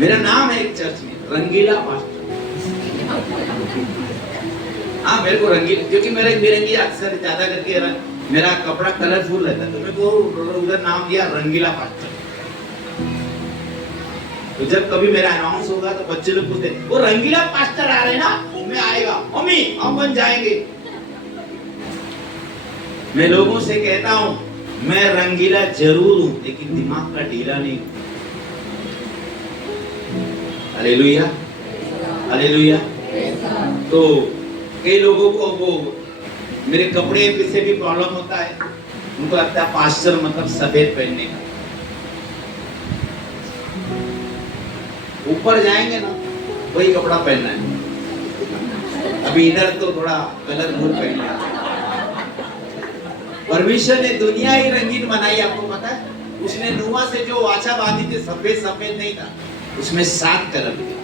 मेरा नाम है एक चर्च में रंगीला पास्टर। हाँ मेरे को रंगीन, क्योंकि मेरे बिरंगी अक्सर ज्यादा करके मेरा कपड़ा कलरफुल रहता है, तो मेरे को उधर नाम दिया रंगीला पास्टर। तो जब कभी मेरा अनाउंस होगा तो बच्चे लोग पूछते वो रंगीला पास्टर आ रहे हैं ना, मैं आएगा मम्मी हम बन जाएंगे। मैं लोगों से कहता हूं मैं रंगीला जरूर हूं लेकिन दिमाग का ढीला नहीं हूं। Hallelujah hallelujah. तो कई लोगों को वो मेरे कपड़े से भी प्रॉब्लम होता है, उनको लगता है पास्टर मतलब सफेद पहनने का। ऊपर जाएंगे ना वही कपड़ा पहनना है। अभी इधर तो थोड़ा कलरफुल पहन लिया। परमेश्वर ने दुनिया ही रंगीन बनाई, आपको पता है। उसने नूहा से जो वाचा बांधी थी सफेद सफेद नहीं था, उसमें 7 कलर थे।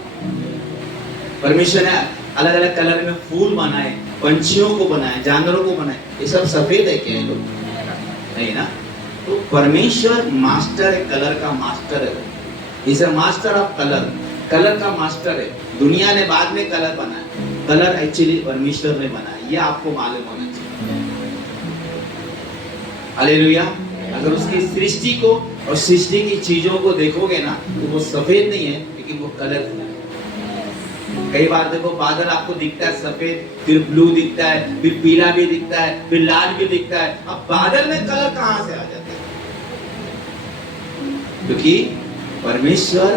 परमेश्वर ने अलग अलग कलर में फूल बनाए, पंछियों को बनाए, जानवरों को बनाए। ये सब सफेद है क्या ये लोग? नहीं ना। तो परमेश्वर मास्टर है, कलर का मास्टर है। Is a master of colour, colour का मास्टर है। दुनिया ने बाद में कलर बनाया, कलर एक्चुअली परमेश्वर ने बनाया। ये आपको मालूम होना चाहिए। हालेलुया। अगर उसकी सृष्टि को और सृष्टि की चीजों को देखोगे ना तो वो सफेद नहीं है लेकिन वो कलरफुल है। कई बार देखो बादल आपको दिखता है सफेद, फिर ब्लू दिखता है, फिर पीला भी दिखता है, फिर लाल भी दिखता है। अब बादल में कलर कहां से आ जाते हैं? क्योंकि परमेश्वर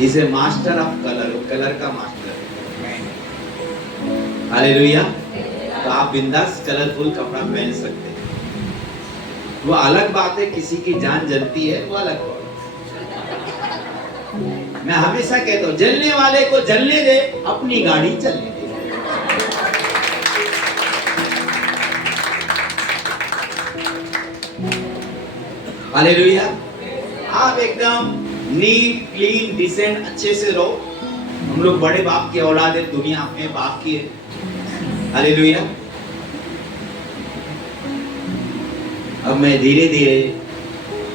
is a master of colour, colour का मास्टर है। हालेलुया। तो आप बिंदास कलरफुल कपड़ा पहन सकते हैं। वो अलग बात है किसी की जान जलती है, वो अलग बात। मैं हमेशा कहता हूं जलने वाले को जलने दे, अपनी गाड़ी चलने दे। हालेलुया। आप एकदम नीट क्लीन डिसेंट अच्छे से रहो। हम लोग बड़े बाप की औलाद है, दुनिया अपने बाप की है। हालेलुया। अब मैं धीरे धीरे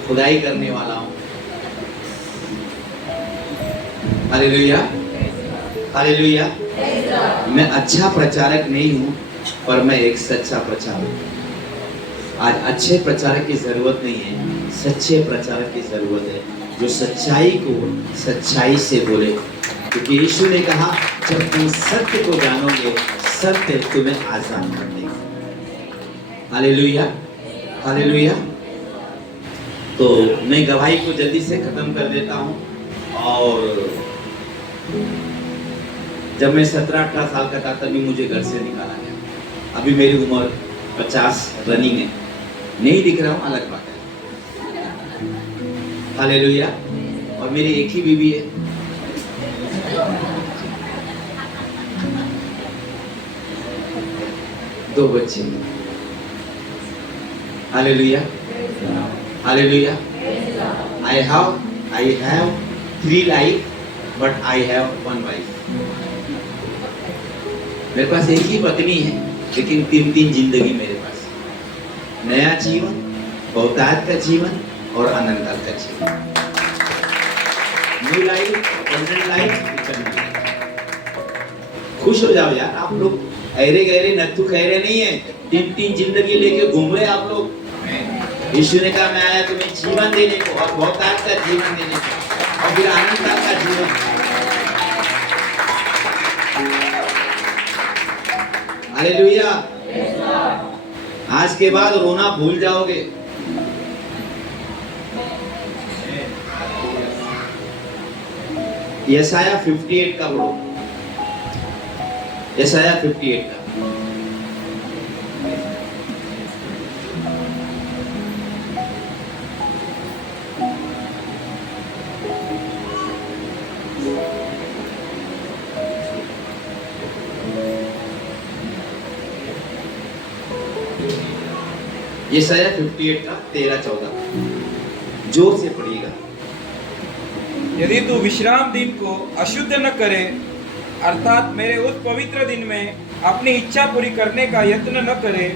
खुदाई करने वाला हूं। Hallelujah hallelujah. मैं अच्छा प्रचारक नहीं हूं पर मैं एक सच्चा प्रचारक हूं। आज अच्छे प्रचारक की जरूरत नहीं है, सच्चे प्रचारक की जरूरत है जो सच्चाई को सच्चाई से बोले। क्योंकि यीशु ने कहा जब तुम सत्य को जानोगे सत्य तुम्हें आजाद कर देगा। Hallelujah hallelujah. तो मैं गवाही को जल्दी से खत्म कर देता हूं। और जब मैं 17-18 साल का था तभी मुझे घर से निकाला गया। अभी मेरी उम्र 50 रनिंग है, नहीं दिख रहा हूं, अलग बात है। हालेलुया। और मेरी एक ही बीवी है। दो बच्चे। Hallelujah hallelujah. I have 3 life but I have 1 wife। मेरे पास एक ही पत्नी है लेकिन 3 जिंदगी मेरे पास। नया जीवन, बहुतायत का जीवन और अनंत काल का जीवन। New life, abundant life. खुश हो जाओ यार। आप लोग ऐरे गहरे नत्थु खैरे नहीं है, 3 जिंदगी लेके घूम रहे आप लोग। यीशु ने कहा मैं आया तुम्हें जीवन देने को और बहुतायत का जीवन देने को और फिर अनंत काल का जीवन। हालेलुया। आज के बाद रोना भूल जाओगे। यशाया 58 का पढ़ो। यशाया 58 का। यशाया 58 का 13-14 जोर से पढ़िएगा। यदि तू विश्राम दिन को अशुद्ध न करे अर्थात मेरे उस पवित्र दिन में अपनी इच्छा पूरी करने का यत्न न करे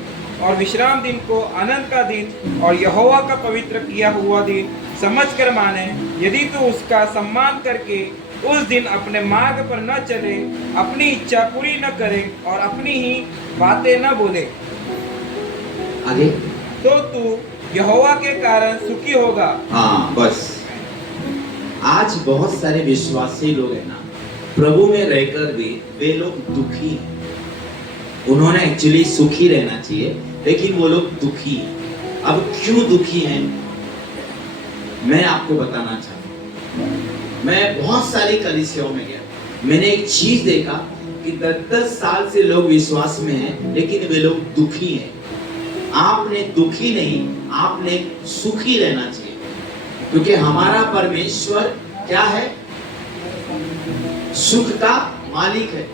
और विश्राम दिन को आनंद का दिन और यहोवा का पवित्र किया हुआ दिन समझकर माने, यदि तू उसका सम्मान करके उस दिन अपने मार्ग पर न चले, अपनी इच्छा पूरी न करे और अपनी ही बातें न बोले, आगे। तो तू यहोवा के कारण सुखी होगा। हाँ, बस। आज बहुत सारे विश्वासी लोग हैं ना, प्रभु में रहकर भी वे लोग दुखी हैं। उन्होंने एक्चुअली सुखी रहना चाहिए, लेकिन वो लोग दुखी हैं। अब क्यों दुखी हैं, मैं आपको बताना चाहता हूँ। मैं बहुत सारी कलीसियाओं में गया, मैंने एक चीज देखा कि 10-10 साल से लोग विश्वास में हैं, लेकिन वे लोग दुखी हैं। आपने दुखी नहीं, आपने सुखी रहना चाहिए, क्योंकि हमारा परमेश्वर क्या है? सुख का मालिक है।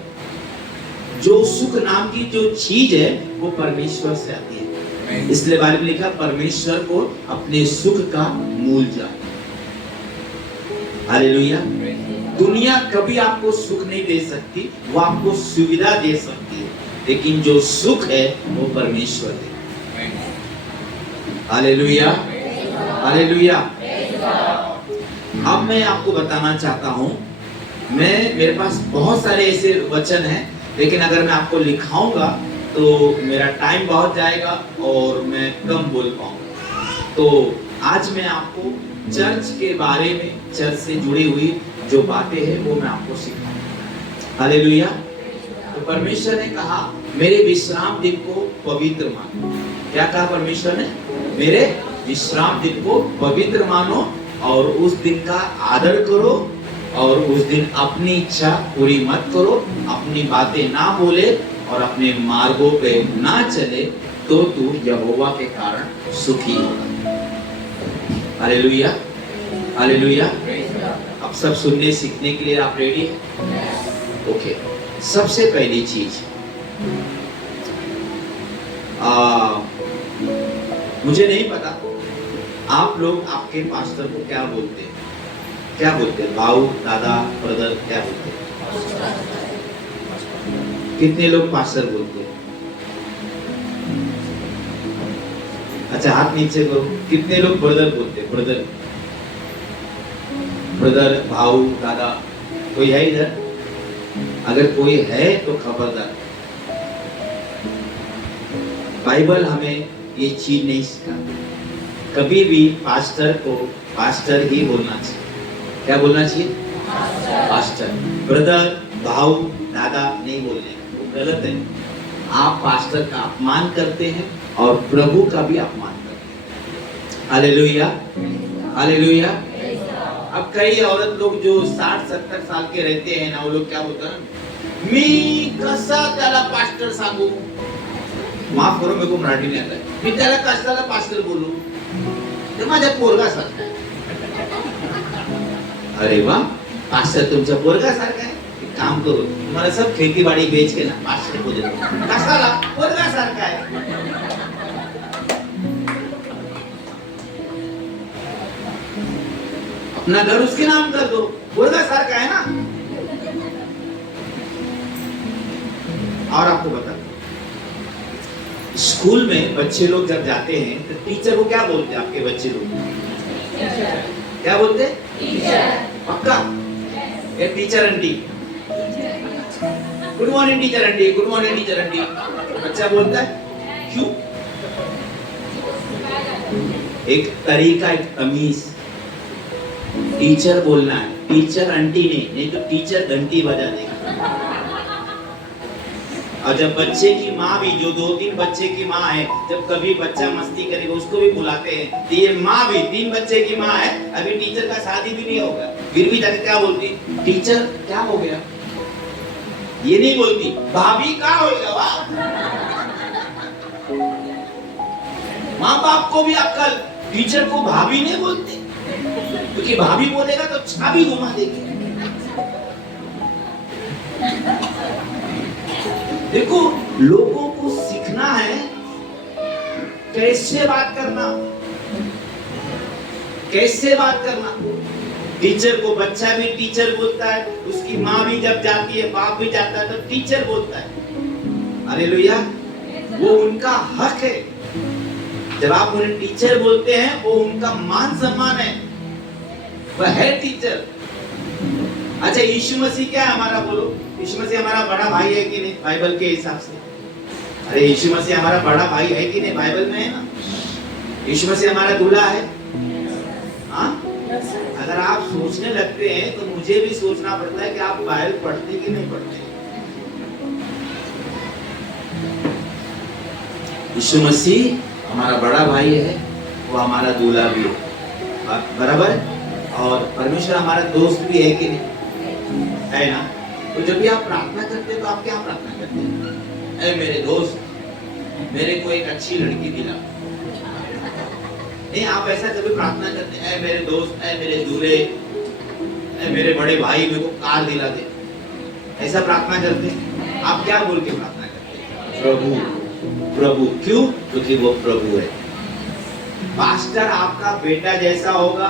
जो सुख नाम की जो चीज है वो परमेश्वर से आती है। इसलिए बाइबल में लिखा, परमेश्वर को अपने सुख का मूल जाने। हालेलुया। दुनिया कभी आपको सुख नहीं दे सकती, वो आपको सुविधा दे सकती है, लेकिन जो सुख है वो परमेश्वर दे। Hallelujah, hallelujah. अब मैं आपको बताना चाहता हूं, मेरे पास बहुत सारे ऐसे वचन हैं, लेकिन अगर मैं आपको लिखाऊंगा तो मेरा टाइम बहुत जाएगा और मैं कम बोल पाऊंगा। तो आज मैं आपको चर्च के बारे में, चर्च से जुड़ी हुई जो बातें हैं वो मैं आपको सिखाऊंगा। हालेलुया। तो परमेश्वर ने कहा, मेरे विश्राम दिन को पवित्र मानो। क्या कहा परमेश्वर ने? मेरे विश्राम दिन को पवित्र मानो और उस दिन का आदर करो, और उस दिन अपनी इच्छा पूरी मत करो, अपनी बातें ना बोले और अपने मार्गों पे ना चले, तो तू यहोवा के कारण सुखी होगा। Hallelujah, hallelujah. अब सब सुनने सीखने के लिए आप रेडी हैं? ओके। सबसे पहली चीज, मुझे नहीं पता आप लोग आपके पास्टर को क्या बोलते हैं? क्या बोलते हैं? भाऊ, दादा, ब्रदर, क्या बोलते हैं? कितने लोग पास्टर बोलते हैं? अच्छा, हाथ नीचे करो। कितने लोग ब्रदर बोलते हैं? ब्रदर, ब्रदर, भाऊ, दादा। कोई है इधर? अगर कोई है तो खबरदार। बाइबल हमें ये चीज नहीं सिखाती। कभी भी पास्टर को पास्टर ही बोलना चाहिए। क्या बोलना चाहिए? पास्टर। ब्रदर, भाऊ, दादा नहीं बोलने, वो गलत है। आप पास्टर का अपमान करते हैं और प्रभु का भी अपमान करते हैं। Hallelujah, hallelujah. अब कई औरत लोग जो 60-70 साल के रहते हैं ना, वो लोग क्या बोलते हैं? मी कसा त्याला पास्टर सांगू? माफ करो, मेरे को मराठी नहीं आता है। मी त्याला कशाला पास्टर बोलू? ते माझ्या पोरगासारखा आहे। अरे वाह, पास्टर तुमच्या पोरगासारखा आहे। एक काम करो, तुम्हाला सब खेतीबाड़ी बेच के ना पास्टर को दे दो। कशाला? पोरगासारखा आहे। अपना घर उसके नाम कर दो, पोरगासारखा है ना। और आपको बता, स्कूल में बच्चे लोग जब जाते हैं तो टीचर को क्या बोलते हैं? आपके बच्चे लोग क्या बोलते हैं? टीचर। पक्का? ये teacher aunty, good morning teacher aunty, good morning teacher aunty. बच्चा बोलता है क्यों? एक तरीका, एक तमीज। टीचर बोलना है, टीचर आंटी नहीं तो टीचर घंटी बजा देगा। और जब बच्चे की माँ भी, जो 2-3 बच्चे की माँ है, जब कभी बच्चा मस्ती करेगा उसको भी बुलाते हैं, तो ये माँ भी 3 बच्चे की माँ है, अभी टीचर का शादी भी नहीं होगा, फिर भी जाके क्या बोलती? टीचर क्या हो गया? ये नहीं बोलती भाभी क्या हो गया? वाह, माँ बाप को भी अक्ल, टीचर को भाभी नहीं बोलते, क्योंकि भाभी बोलेगा तो छाभी घुमा देगी। देखो, लोगों को सीखना है कैसे बात करना, कैसे बात करना। टीचर को बच्चा भी टीचर बोलता है, उसकी माँ भी जब जाती है, बाप भी जाता है तो टीचर बोलता है। हालेलुया, वो उनका हक है। जब आप उन्हें टीचर बोलते हैं, वो उनका मान सम्मान है, वह है टीचर। अच्छा, यीशु मसीह क्या है हमारा? बोलो, यीशु मसीह हमारा बड़ा भाई है कि नहीं बाइबल के हिसाब से? अरे यीशु मसीह हमारा बड़ा भाई है कि नहीं? बाइबल में है ना। यीशु मसीह हमारा दूल्हा है। हाँ, अगर आप सोचने लगते हैं तो मुझे भी सोचना पड़ता है कि आप बाइबल पढ़ते कि नहीं पढ़ते। यीशु मसीह हमारा बड़ा भाई है, वो हमारा दूल्हा भी है, बराबर। और परमेश्वर हमारा दोस्त भी है कि नहीं? है ना। तो जब भी आप प्रार्थना करते हैं तो आप क्या प्रार्थना करते हैं? ऐ मेरे दोस्त, मेरे को एक अच्छी लड़की दिला। नहीं, आप ऐसा कभी प्रार्थना करते हैं, ऐ मेरे दोस्त, ऐ मेरे दूल्हे, ऐ मेरे बड़े भाई, मेरे को कार दिला दे, ऐसा प्रार्थना करते हैं? आप क्या बोल के प्रार्थना करते हैं? प्रभु प्रभु। क्यों? क्योंकि वो प्रभु है। पास्टर आपका बेटा जैसा होगा,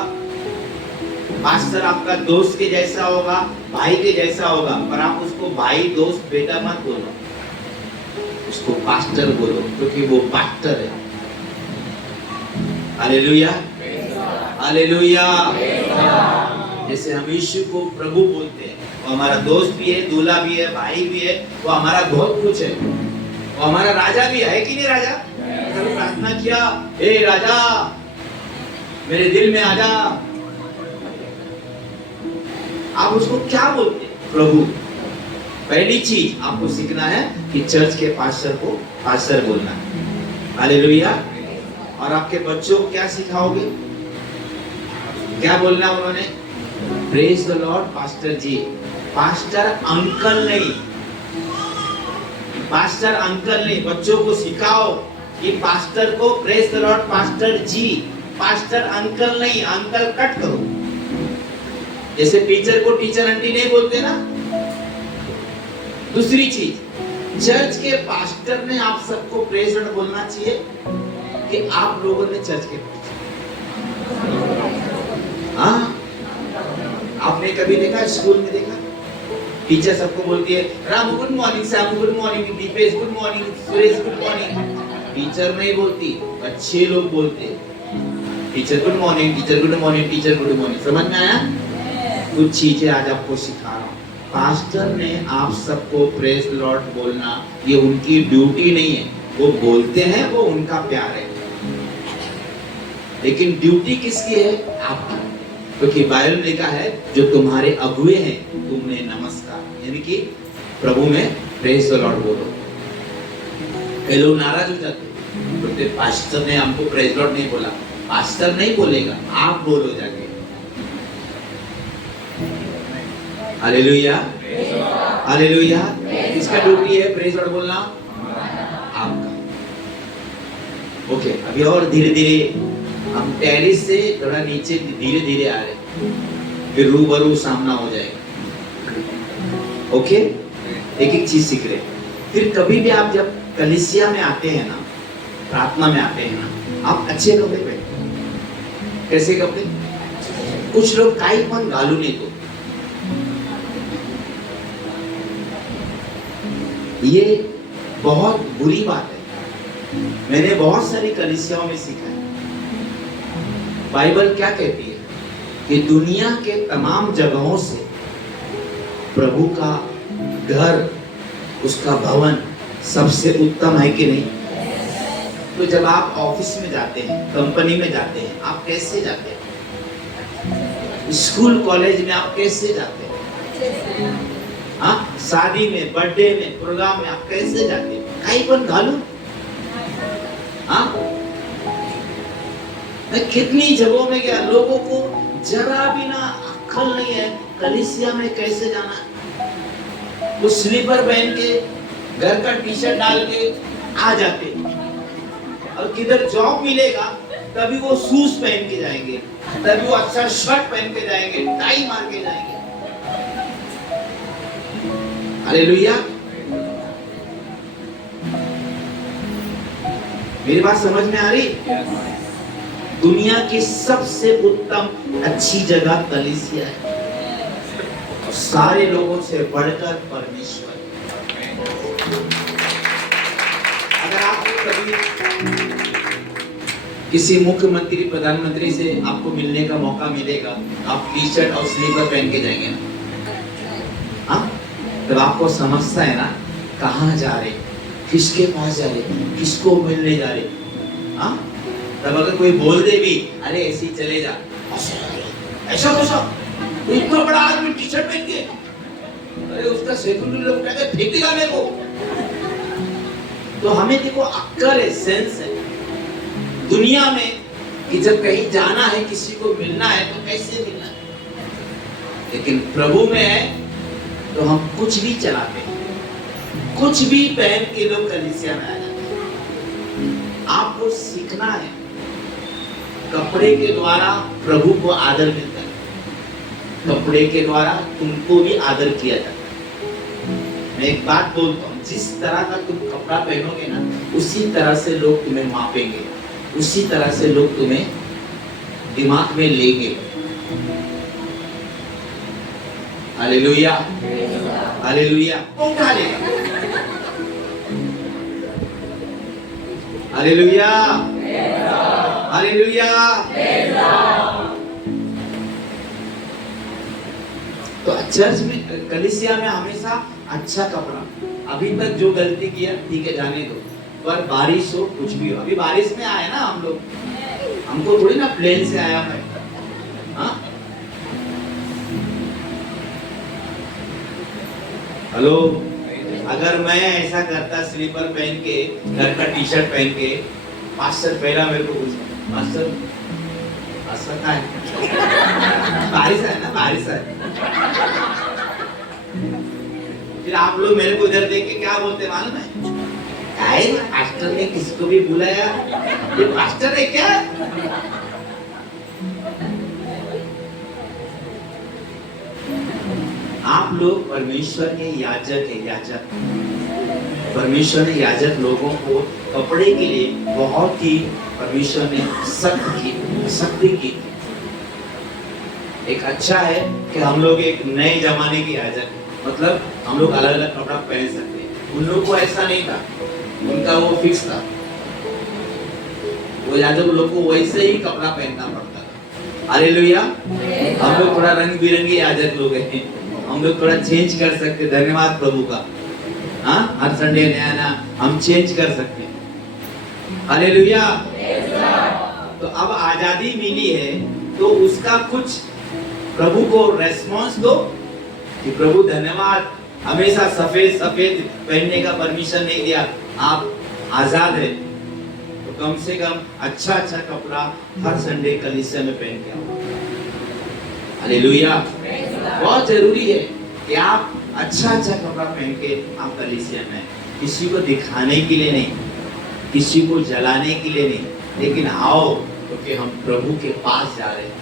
पास्टर आपका दोस्त के जैसा होगा, भाई के जैसा होगा, पर आप उसको भाई दोस्त बेटा मत बोलो, उसको पास्टर बोलो, क्योंकि वो पास्टर है। Hallelujah, hallelujah. जैसे हम यीशु को प्रभु बोलते हैं, वो हमारा दोस्त भी है, दूल्हा भी है, भाई भी है, वो हमारा बहुत कुछ है, वो हमारा राजा भी है कि नहीं? राजा कभी प्रार्थना किया, हे राजा मेरे दिल में आजा, आप उसको क्या बोलते हैं? प्रभु। पहली चीज आपको सीखना है कि चर्च के पास्टर को पास्टर बोलना है। हालेलुया। और आपके बच्चों को क्या सिखाओगे? क्या बोलना उन्होंने? Praise the lord pastor ji. Pastor uncle नहीं, पास्टर अंकल नहीं। बच्चों को सिखाओ कि पास्टर को praise the lord pastor ji, pastor uncle नहीं। अंकल कट करो। जैसे टीचर को टीचर आंटी नहीं बोलते ना। दूसरी चीज, चर्च के पास्टर ने आप सबको प्रेज लॉर्ड बोलना चाहिए कि आप लोगों ने चर्च के, हाँ, आपने कभी देखा स्कूल में देखा टीचर सबको बोलती है, Ram good morning, Shyam good morning, Deepesh good morning, Suresh good morning. Teacher नहीं बोलती, अच्छे लोग बोलते teacher good morning, teacher good morning, teacher good morning. समझ में आया? कुछ चीजें आज आपको सिखा रहा हूँ। पास्टर ने आप सबको प्रेज लॉर्ड बोलना, ये उनकी ड्यूटी नहीं है। वो बोलते हैं, वो उनका प्यार है, लेकिन ड्यूटी किसकी है? आपकी। क्योंकि बाइबल में लिखा है, जो तुम्हारे अगुए हैं तुमने नमस्कार, यानी कि प्रभु में प्रेज द लॉर्ड बोलो। ये लोग नाराज हो जाते हैं, बोलते पास्टर ने हमको प्रेज लॉर्ड नहीं बोला। पास्टर नहीं बोलेगा, आप बोलो जाके। Hallelujah, hallelujah. किसका ड्यूटी है प्रेज लॉर्ड बोलना? आपका। ओके, अभी और धीरे धीरे हम टेरिस से थोड़ा नीचे धीरे धीरे आ रहे, फिर रूबरू सामना हो जाएगा। ओके, एक एक चीज सीख रहे। फिर कभी भी आप जब कलीसिया में आते हैं ना, प्रार्थना में आते हैं ना, आप अच्छे कपड़े पहने। कैसे कपड़े? कुछ लोग काई पण घालू नहीं तो, ये बहुत बुरी बात है। मैंने बहुत सारी कलीसियाओं में सीखा है। बाइबल क्या कहती है कि दुनिया के तमाम जगहों से प्रभु का घर, उसका भवन सबसे उत्तम है कि नहीं? तो जब आप ऑफिस में जाते हैं, कंपनी में जाते हैं, आप कैसे जाते हैं? स्कूल कॉलेज में आप कैसे जाते हैं? हाँ, शादी में, बर्थडे में, प्रोग्राम में आप कैसे जाते हैं? कहीं पर घालू। हाँ, मैं कितनी जगहों में गया, लोगों को जरा भी ना अक्ल नहीं है कलीसिया में कैसे जाना है। वो स्लीपर पहन के, घर का टी शर्ट डाल के आ जाते, और किधर जॉब मिलेगा तभी वो शूज पहन के जाएंगे, तभी वो अच्छा शर्ट पहन के जाएंगे, टाई मार के जाएंगे। हालेलुया। मेरी बात समझ में आ रही? दुनिया की सबसे उत्तम अच्छी जगह कलीसिया है, सारे लोगों से बढ़कर परमेश्वर। अगर आपको कभी किसी मुख्यमंत्री, प्रधानमंत्री से आपको मिलने का मौका मिलेगा, आप टी शर्ट और स्लीपर पहन के जाएंगे ना? हाँ, जब आपको समझता है ना कहाँ जा रहे, किसके पास जा रहे, किसको मिलने जा रहे, हाँ, तब अगर कोई बोल दे भी अरे ऐसे ही चले जा, ऐसा कैसा, वो इतना बड़ा आदमी टी शर्ट पहन के, अरे उसका सिक्योरिटी लोग कहते फेंक देगा मेरे को। तो हमें देखो अक्कल है, सेंस है दुनिया में कि जब कहीं जाना है, किसी को मिलना है तो कैसे मिलना है, लेकिन प्रभु में है तो हम कुछ भी चलाते हैं, कुछ भी पहन के लोग कलीसिया में आ जाते हैं। आपको सीखना है, कपड़े के द्वारा प्रभु को आदर मिलता है, कपड़े के द्वारा तुमको भी आदर किया जाता है। मैं एक बात बोलता हूँ, जिस तरह का तुम कपड़ा पहनोगे ना, उसी तरह से लोग तुम्हें मापेंगे, उसी तरह से लोग तुम्हें दिमाग में लेंगे। हालेलुया, हालेलुया, उठा लेगा, हालेलुया, हालेलुया। तो चर्च में, कलीसिया में हमेशा अच्छा कपड़ा, अभी तक जो गलती किया ठीक है जाने दो, पर बारिश हो कुछ भी हो, अभी बारिश में आए ना हम लोग, हमको थोड़ी ना प्लेन से आया है, हाँ? हेलो, अगर मैं ऐसा करता स्लीपर पहन के, घर का टी शर्ट पहन के, पास्टर पहला मेरे को पूछा, पास्टर पास्टर का है बारिश है ना, बारिश है, फिर आप लोग मेरे को इधर देख के क्या बोलते मालूम है, काय पास्टर ने किसको भी बुलाया, ये पास्टर है क्या? आप लोग परमेश्वर के याजक है, याजक। परमेश्वर ने याजक लोगों को कपड़े के लिए बहुत ही परमेश्वर ने सख्ती की। एक अच्छा है कि हम लोग एक नए जमाने के याजक, मतलब हम लोग अलग अलग कपड़ा पहन सकते हैं। उन लोग को ऐसा नहीं था, उनका वो फिक्स था, वो याजक लोग को वैसे ही कपड़ा पहनना पड़ता था। हालेलुया। हम लोग थोड़ा रंग बिरंगे याजक लोग हैं, हम लोग थोड़ा चेंज कर सकते, धन्यवाद प्रभु का। हाँ, हर संडे नया नया हम चेंज कर सकते हैं। हालेलुया। तो अब आजादी मिली है तो उसका कुछ प्रभु को रेस्पॉन्स दो कि प्रभु धन्यवाद, हमेशा सफेद सफेद पहनने का परमिशन नहीं दिया, आप आजाद है, तो कम से कम अच्छा अच्छा कपड़ा हर संडे कलीसिया में पहन के आओ। हालेलुया। बहुत जरूरी है कि आप अच्छा अच्छा कपड़ा पहन के आप कलीसिया में, किसी को दिखाने के लिए नहीं, किसी को जलाने के लिए नहीं, लेकिन आओ क्योंकि हम प्रभु के पास जा रहे हैं।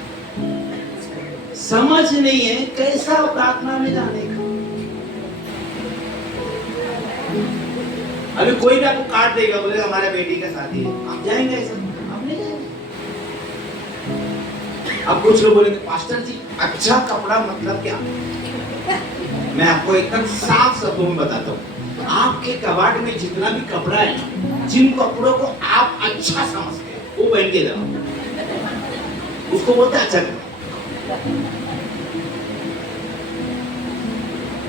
समझ नहीं है कैसा प्रार्थना में जाने का। अभी कोई भी आपको काट देगा, बोलेगा हमारे बेटी का शादी है, आप जाएंगे ऐसा? आप नहीं जाएंगे। अब कुछ लोग बोलेंगे पास्टर जी अच्छा कपड़ा मतलब क्या? मैं आपको एकदम साफ शब्दों में बताता हूँ, आपके कबाड़ में जितना भी कपड़ा है, जिन कपड़ों को आप अच्छा समझते हैं वो पहन के जाओ, उसको बोलते अच्छा कपड़ा।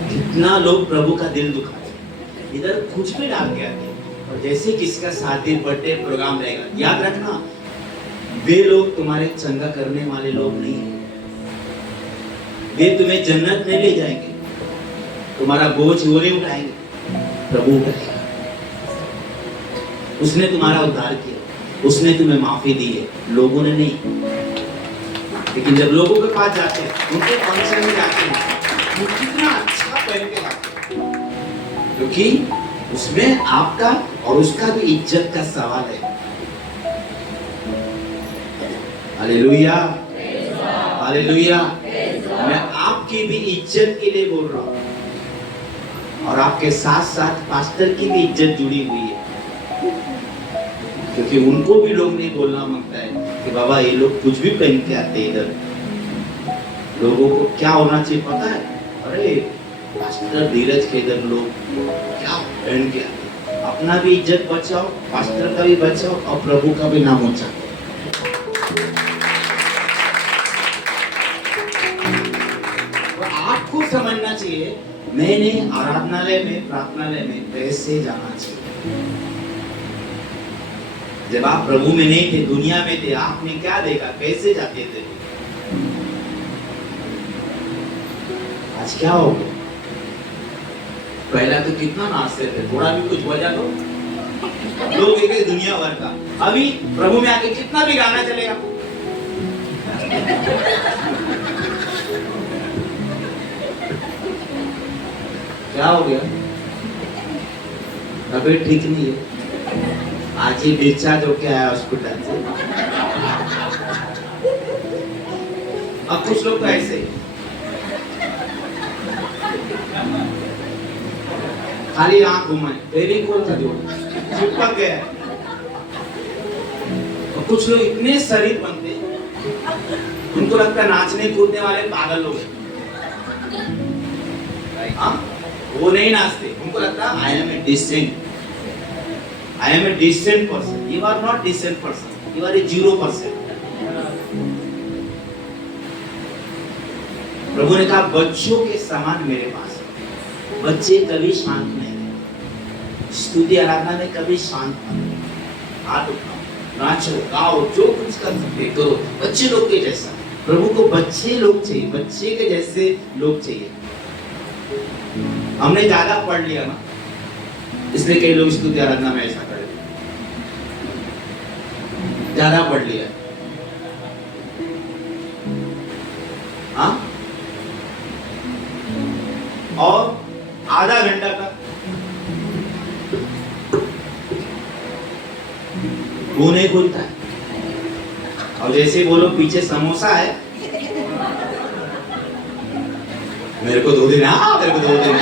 कितना लोग प्रभु का दिल दुखाते, इधर कुछ भी डाल के आते, और जैसे किसका शादी बर्थडे प्रोग्राम रहेगा, याद रखना वे लोग तुम्हारे चंगा करने वाले लोग नहीं है, वे तुम्हें जन्नत में ले जाएंगे, तुम्हारा बोझ वो नहीं उठाएंगे, प्रभु उठाएगा। उसने तुम्हारा उद्धार किया, उसने तुम्हें माफी दी है, लोगों ने नहीं। लेकिन जब लोगों के पास जाते हैं, उनके फंक्शन में जाते हैं, वो कितना अच्छा पहन के जाते हैं, क्योंकि उसमें आपका और उसका भी इज्जत का सवाल है। Hallelujah, hallelujah. मैं आपकी भी इज्जत के लिए बोल रहा हूँ, और आपके साथ साथ पास्टर की भी इज्जत जुड़ी हुई है, क्योंकि उनको भी लोग नहीं बोलना मांगता है कि बाबा ये लोग कुछ भी पहन के आते हैं इधर। लोगों को क्या होना चाहिए पता है? अरे पास्टर धीरज के इधर लोग क्या पहन के आते हैं, अपना भी इज्जत बचाओ, पास्टर का भी बचाओ, और प्रभु का भी नाम ऊंचा। आपको समझना चाहिए, मैंने आराधनालय में, प्रार्थनालय में कैसे जाना चाहिए। जब आप प्रभु में नहीं थे, दुनिया में थे, आपने क्या देखा, कैसे जाते थे? आज क्या हो गया? पहला तो कितना नाचते थे, थोड़ा भी कुछ वजह तो लोग एक दुनिया भर का। अभी प्रभु में आके कितना भी गाना चलेगा। क्या हो गया? तबीयत ठीक नहीं है, आज ही डिस्चार्ज होके आया हॉस्पिटल से। अब कुछ लोग तो ऐसे खाली आंख घुमाए, तेरी खोल था जो चिपक गया। और कुछ लोग इतने शरीर बनते, उनको लगता है नाचने कूदने वाले पागल लोग हैं। वो नहीं नाचते, उनको लगता है I am a decent, I am a decent person. You are not decent person, you are a 0%। प्रभु ने कहा बच्चों के समान मेरे पास। बच्चे कभी शांत नहीं है, स्तुति आराधना में कभी शांत नहीं। हाथ उठाओ, नाचो, गाओ, जो कुछ कर सकते करो, बच्चे लोग के जैसा। प्रभु को बच्चे लोग चाहिए, बच्चे के जैसे लोग चाहिए। हमने ज्यादा पढ़ लिया ना, इसलिए कई लोग स्तुति आराधना में ऐसा करे, ज्यादा पढ़ लिया। हाँ, और आधा घंटा का वो नहीं खुलता है। और जैसे बोलो पीछे समोसा है, मेरे को 2 दिन, हाँ मेरे को 2 दिन,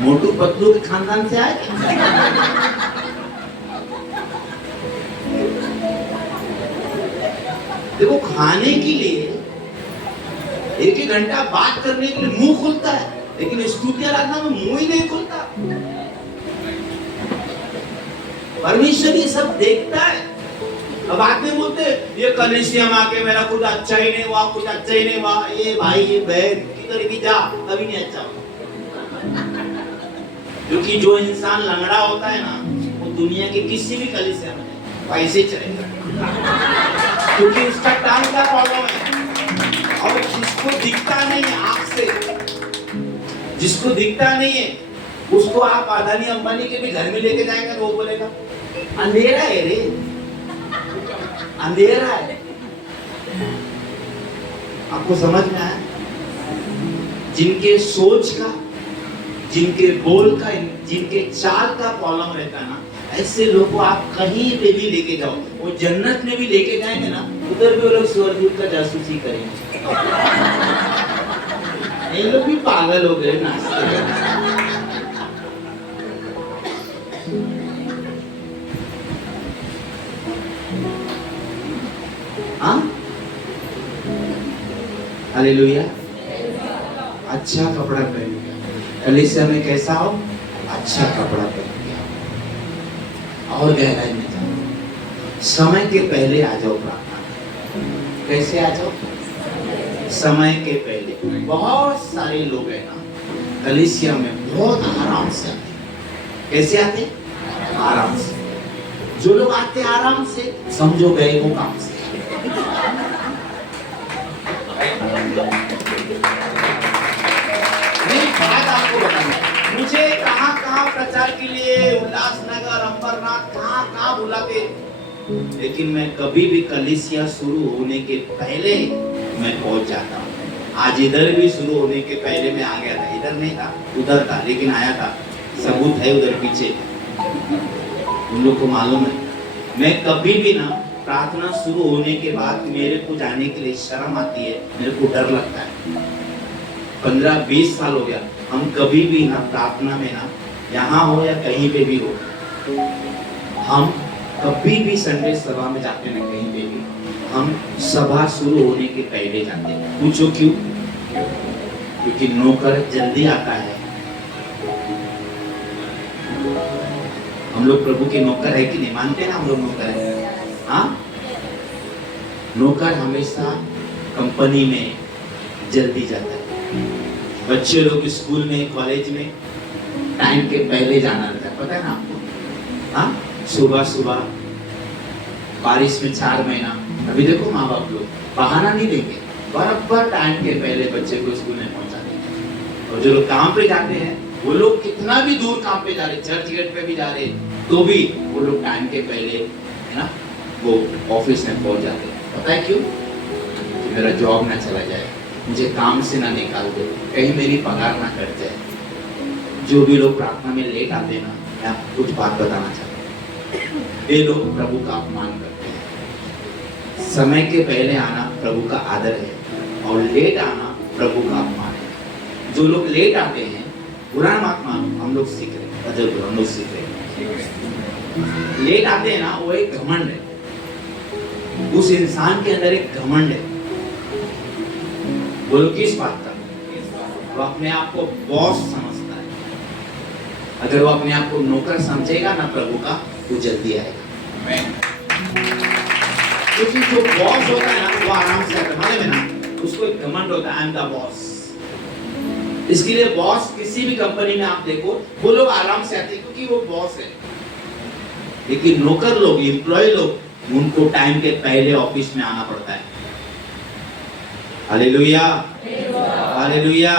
मोटू पतलू के खानदान से आए। देखो खाने के लिए 1-1 घंटा बात करने के लिए मुंह खुलता है, लेकिन स्तुति आराधना में मुंह ही नहीं खुलता। परमेश्वर ये सब देखता है। अब आदमी बोलते ये कलीसिया में आके मेरा कुछ अच्छा ही नहीं हुआ, कुछ अच्छा ही नहीं हुआ। ये भाई, ये बहन किधर भी जा, कभी नहीं अच्छा होगा। क्योंकि जो इंसान लंगड़ा होता है ना, वो दुनिया के किसी भी कलीसिया में वैसे चलेगा, क्योंकि उसका टांग का प्रॉब्लम है। और जिसको दिखता नहीं है आंख से, जिसको दिखता नहीं है, उसको आप अदानी अंबानी के भी घर में लेके जाएंगे तो वो बोलेगा अंधेरा है रे, अंधेरा है। आपको समझ में आया? जिनके सोच का, जिनके बोल का, जिनके चाल का प्रॉब्लम रहता है ना, ऐसे लोगों को आप कहीं पे भी लेके जाओ, वो जन्नत में भी लेके जाएंगे ना, उधर भी वो लोग स्वर्गदूत का जासूसी करेंगे। ये लोग भी पागल हो गए नाचते। हाँ, हालेलुया। अच्छा कपड़ा पहन के कलीसिया में कैसा हो, अच्छा कपड़ा पहन के और गहराई में जाओ। समय के पहले आ जाओ प्रार्थना। कैसे आ जाओ? समय के पहले। बहुत सारे लोग हैं ना कलीसिया में बहुत आराम से आते। कैसे आते? आराम से। जो लोग आते आराम से, समझो गए वो काम से। बात आपको बताऊं, मुझे कहां प्रचार के लिए उल्लासनगर, अंबरनाथ, कहां बुलाते, लेकिन मैं कभी भी कलीसिया शुरू होने के पहले मैं पहुंच जाता हूँ। आज इधर भी शुरू होने के पहले मैं आ गया था, इधर नहीं था, उधर था, लेकिन आया था। सबूत है उधर पीछे, उन लोग को मालूम है। मैं कभी भी ना प्रार्थना शुरू होने के बाद मेरे को जाने के लिए शर्म आती है, मेरे को डर लगता है। 15-20 साल हो गया, हम कभी भी ना प्रार्थना में ना, यहाँ हो या कहीं पे भी हो, हम कभी भी संडे सभा में जाते ना, कहीं पे भी हम सभा शुरू होने के पहले जाते हैं। पूछो क्यों? क्योंकि नौकर जल्दी आता है। हम लोग प्रभु के नौकर है कि नहीं? मानते हैं ना हम लोग नौकर है? हाँ, नौकर हमेशा कंपनी में जल्दी जाता है। बच्चे लोग स्कूल में, कॉलेज में टाइम के पहले जाना रहता है, पता है ना आपको? हाँ, सुबह सुबह बारिश में 4 महीना। अभी देखो माँ बाप लोग बहाना नहीं देंगे, बराबर टाइम के पहले बच्चे को स्कूल में पहुंचा देंगे। और जो लोग काम पे जाते हैं वो लोग कितना भी दूर काम पे जा रहे, चर्च गेट पे भी जा रहे, तो भी वो लोग टाइम के पहले, है ना, वो ऑफिस में पहुंच जाते हैं। पता है क्यों? कि मेरा जॉब ना चला जाए, मुझे काम से ना निकाल दे, कहीं मेरी पगार ना कट जाए। जो भी लोग प्रार्थना में लेट आते हैं ना, मैं आपको कुछ बात बताना चाहता हूँ, वे लोग प्रभु का अपमान करते हैं। समय के पहले आना प्रभु का आदर है और लेट आना प्रभु का अपमान है। जो लोग लेट आते हैं, बुरा मत मानो, हम लोग सीख रहे हैं, अजब हम लोग सीख रहे हैं। लेट आते हैं ना, वो एक घमंड है, उस इंसान के अंदर एक घमंड है। बोलो किस बात का? वो अपने आप को बॉस समझता है। अगर वो अपने आप को नौकर समझेगा ना प्रभु का, वो जल्दी आएगा। क्योंकि जो बॉस होता है ना, वो आराम से आता है, मालूम है ना, उसको एक घमंड होता है, आई एम द बॉस। इसके लिए बॉस किसी भी कंपनी में आप देखो, वो लोग आराम से आते हैं क्योंकि वो बॉस है। लेकिन नौकर लोग, एम्प्लॉय लोग, उनको टाइम के पहले ऑफिस में आना पड़ता है। Hallelujah, hallelujah.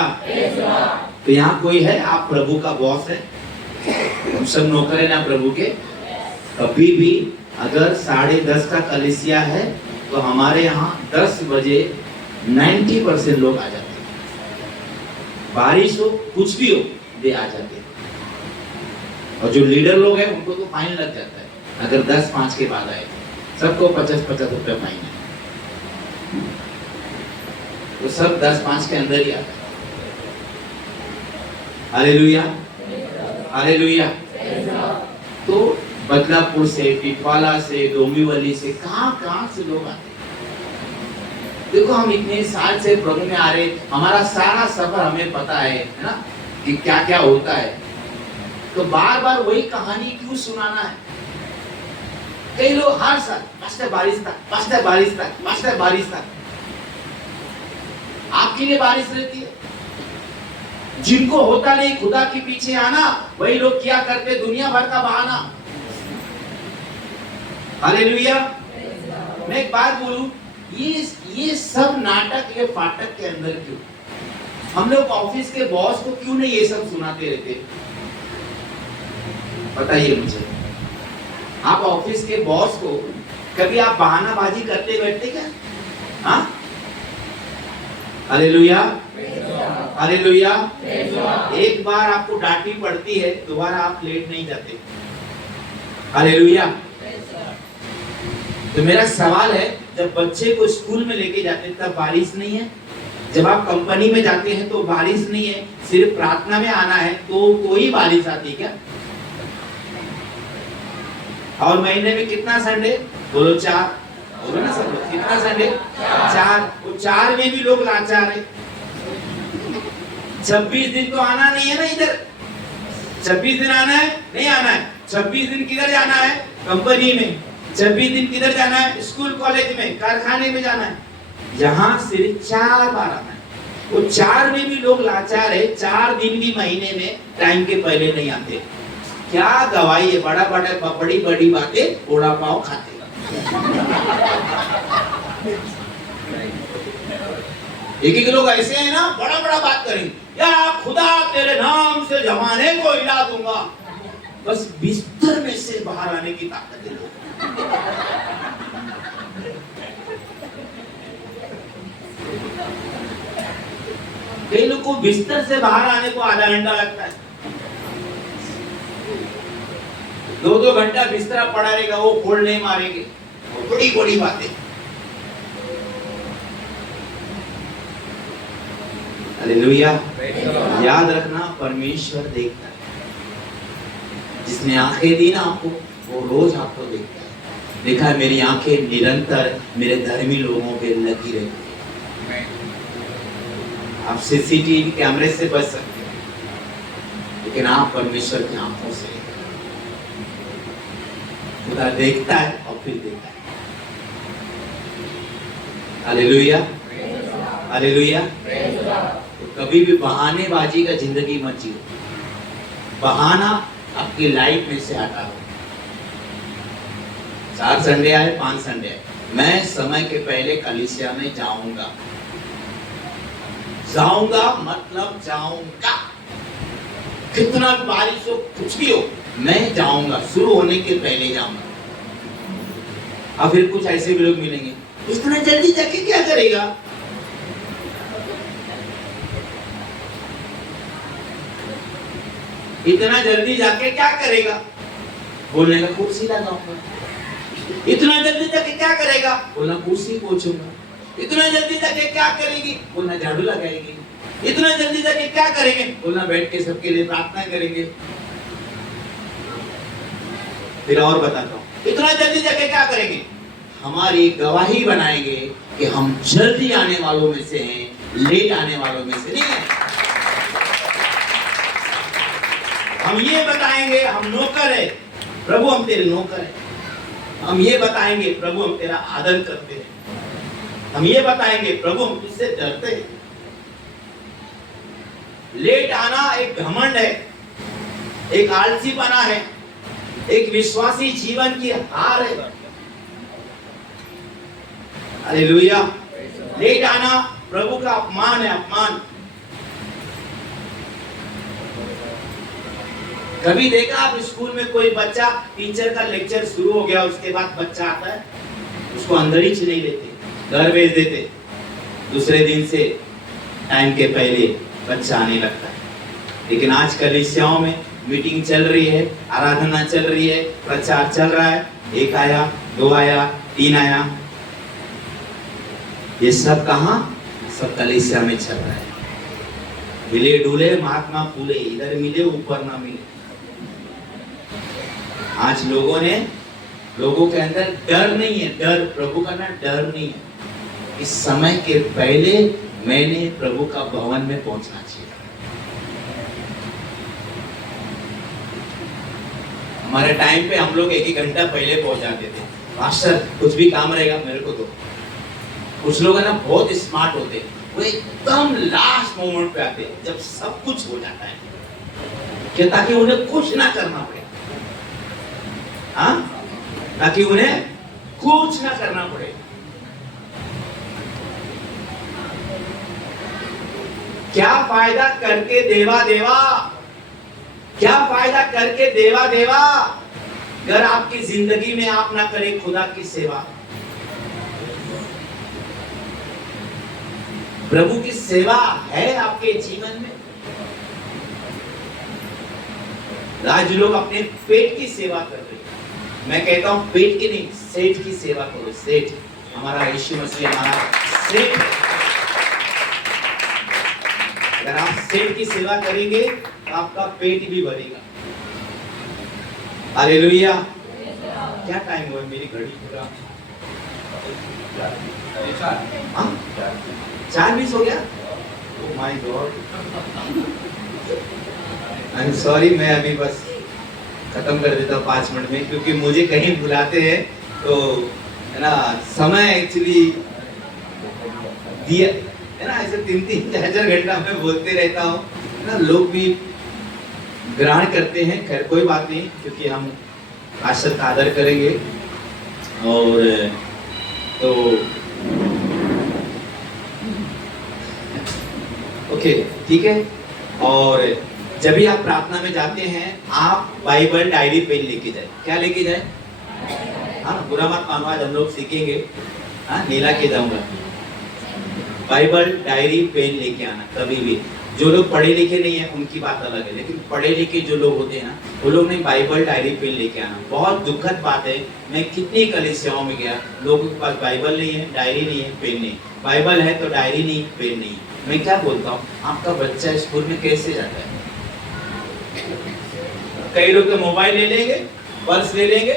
तो यहाँ कोई है, आप प्रभु का बॉस है? हम सब नौकर है ना प्रभु के। कभी भी अगर 10:30 का कलीसिया है तो हमारे यहाँ 10 बजे 90% लोग आ जाते हैं। बारिश हो, कुछ भी हो, वे आ जाते हैं। और जो लीडर लोग हैं उनको तो फाइन लग जाता है अगर 10:05 के बाद आए, सबको 50-50 रुपये फाइन है। तो सब 10:05 के अंदर ही आता है। Hallelujah, hallelujah. तो बदलापुर से, पिपवाला से, डोंबिवली से, कहां से लोग आते हैं। देखो हम इतने साल से प्रभु में आ रहे, हमारा सारा सफर हमें पता है ना, कि क्या क्या होता है। तो बार बार वही कहानी क्यों सुनाना है? कई लोग हर साल पास्टर बारिश था, पास्टर बारिश था, पास्टर बारिश था। आपके लिए बारिश रहती है। जिनको होता नहीं खुदा के पीछे आना, वही लोग क्या करते, दुनिया भर का बहाना। हालेलुया। मैं एक बात बोलूं, ये सब नाटक, ये फाटक के अंदर क्यों? हम लोग ऑफिस के बॉस को क्यों नहीं ये सब सुनाते रहते? बताइए मुझे। आप ऑफिस के बॉस को कभी आप बहानाबाजी करते बैठते क्या? हाँ? Hallelujah, hallelujah. एक बार आपको डांटी पड़ती है, दोबारा आप लेट नहीं जाते। हालेलुया। तो मेरा सवाल है, जब बच्चे को स्कूल में लेके जाते तब बारिश नहीं है? जब आप कंपनी में जाते हैं तो बारिश नहीं है, सिर्फ प्रार्थना में आना है तो ही बारिश आती है क्या? और महीने में कितना संडे? बोलो 4। बोलो ना सब लोग, कितना संडे? 4। वो 4 में भी लोग लाचार है। 26 दिन तो आना नहीं है ना इधर। 26 दिन आना है, नहीं आना है। 26 दिन किधर जाना है? कंपनी में। 26 दिन किधर जाना है? स्कूल, कॉलेज में, कारखाने में जाना है। यहाँ सिर्फ 4 बार आना है। वो 4 में भी लोग लाचार है। 4 दिन भी महीने में टाइम के पहले नहीं आते। क्या गवाही है? बड़ी बड़ी बातें, ओड़ा पाव खाते। एक लोग ऐसे हैं ना, बड़ा बड़ा बात करेंगे, या खुदा तेरे नाम से जमाने को हिला दूंगा। बस बिस्तर में से बाहर आने की ताकत है। कई लोग को बिस्तर से बाहर आने को आधा घंटा लगता है। 2-2 घंटा बिस्तरा पड़ा रहेगा, वो फोल्ड नहीं मारेंगे। बड़ी बड़ी बातें। हालेलुया। याद रखना, परमेश्वर देखता है। जिसने आंखें दी ना आपको, वो रोज आपको देखता है। देखा है, मेरी आंखें निरंतर मेरे धर्मी लोगों पे लगी रहती है। आप सीसीटीवी कैमरे से बच सकते हैं, लेकिन आप परमेश्वर की आंखों से, खुदा देखता है और फिर देखता है। Hallelujah, hallelujah. तो कभी भी बहानेबाजी का जिंदगी मत जियो। बहाना आपकी लाइफ में से हटा दो। 4 संडे आए, 5 संडे आए, मैं समय के पहले कलीसिया में जाऊंगा। जाऊंगा मतलब जाऊंगा, कितना भी बारिश हो, कुछ भी हो, मैं जाऊंगा। शुरू होने के पहले जाऊंगा। अब फिर कुछ ऐसे भी लोग मिलेंगे, इतना जल्दी जाके क्या करेगा? इतना जल्दी जाके क्या करेगा? बोलने का कुर्सी लगाऊंगा। इतना जल्दी जाके क्या करेगा? बोलना कुर्सी पोछूंगा। इतना जल्दी जाके क्या करेगी? बोलना झाड़ू लगाएगी। इतना जल्दी जाके क्या करेंगे? बोलना बैठ के सबके लिए प्रार्थना करेंगे। फिर और बताता हूँ, इतना जल्दी जाके क्या करेंगे? हमारी गवाही बनाएंगे कि हम जल्दी आने वालों में से हैं, लेट आने वालों में से नहीं है। हम ये बताएंगे हम नौकर है, प्रभु हम तेरे नौकर है। हम ये बताएंगे प्रभु हम तेरा आदर करते हैं। हम ये बताएंगे प्रभु हम तुझसे डरते हैं। लेट आना एक घमंड है, एक आलसीपना है, एक विश्वासी जीवन की हार है। हालेलुया। लेट आना प्रभु का अपमान है, अपमान। कभी देखा आप स्कूल में कोई बच्चा, टीचर का लेक्चर शुरू हो गया उसके बाद बच्चा आता है, उसको अंदर ही नहीं लेते, घर भेज देते। दूसरे दिन से टाइम के पहले बच्चा आने लगता है। लेकिन आज कलीसियाओं में मीटिंग चल रही है, आराधना चल रही है, प्रचार चल रहा है, 1 आया, 2 आया, 3 आया। ये सब कहां? सब कलीसिया में चल रहा है। हिले डुले महात्मा फूले, इधर मिले ऊपर ना मिले। आज लोगों के अंदर डर नहीं है, डर प्रभु का ना डर नहीं है। इस समय के पहले मैंने प्रभु का भवन में पहुंचना चाहिए। हमारे टाइम पे हम लोग 1 घंटा पहले पहुंच जाते थे। मास्टर कुछ भी काम रहेगा मेरे को दो। कुछ लोग है ना बहुत स्मार्ट होते हैं, वो एकदम लास्ट मोमेंट पे आते हैं जब सब कुछ हो जाता है, क्या ताकि उन्हें कुछ ना करना पड़े। हाँ, ताकि उन्हें कुछ ना करना पड़े। क्या फायदा करके देवा देवा, क्या फायदा करके देवा देवा अगर आपकी जिंदगी में आप ना करें खुदा की सेवा। प्रभु की सेवा है आपके जीवन में। आज लोग अपने पेट की सेवा कर रहे हैं। मैं कहता हूं पेट की नहीं, सेठ की सेवा करो। सेठ हमारा यीशु मसीह हमारा सेठ है। अगर आप सेठ की सेवा करेंगे तो आपका पेट भी भरेगा। हालेलुया। क्या टाइम हुआ? मेरी घड़ी पूरा 4:20 हो गया। Oh my God, I am sorry. मैं अभी बस खत्म कर देता हूँ 5 मिनट में, क्योंकि मुझे कहीं बुलाते हैं तो है ना, समय एक्चुअली दिया है ना, ऐसे 3-3, 4-4 घंटा मैं बोलते रहता हूँ है ना। लोग भी ग्रहण करते हैं, खैर कोई बात नहीं, क्योंकि हम पास्टर का आदर करेंगे। और तो ओके, ठीक है। और जब भी आप प्रार्थना में जाते हैं आप बाइबल डायरी पेन लेके जाए। क्या लेके जाए? हाँ, बुरा मत मानो, आज हम लोग सीखेंगे। हाँ, नीला के जाऊंगा। बाइबल डायरी पेन लेके आना कभी भी। जो लोग पढ़े लिखे नहीं है उनकी बात अलग है, लेकिन पढ़े लिखे जो लोग होते हैं ना, वो लोग नहीं बाइबल डायरी पेन लेके आना। बहुत दुखद बात है, मैं कितनी कलीसियाओं में गया, लोगों के पास बाइबल नहीं है, डायरी नहीं है, पेन नहीं। बाइबल है तो डायरी नहीं, पेन नहीं। मैं क्या बोलता हूँ, आपका बच्चा स्कूल में कैसे जाता है? कई लोग तो मोबाइल ले लेंगे, पर्स ले लेंगे,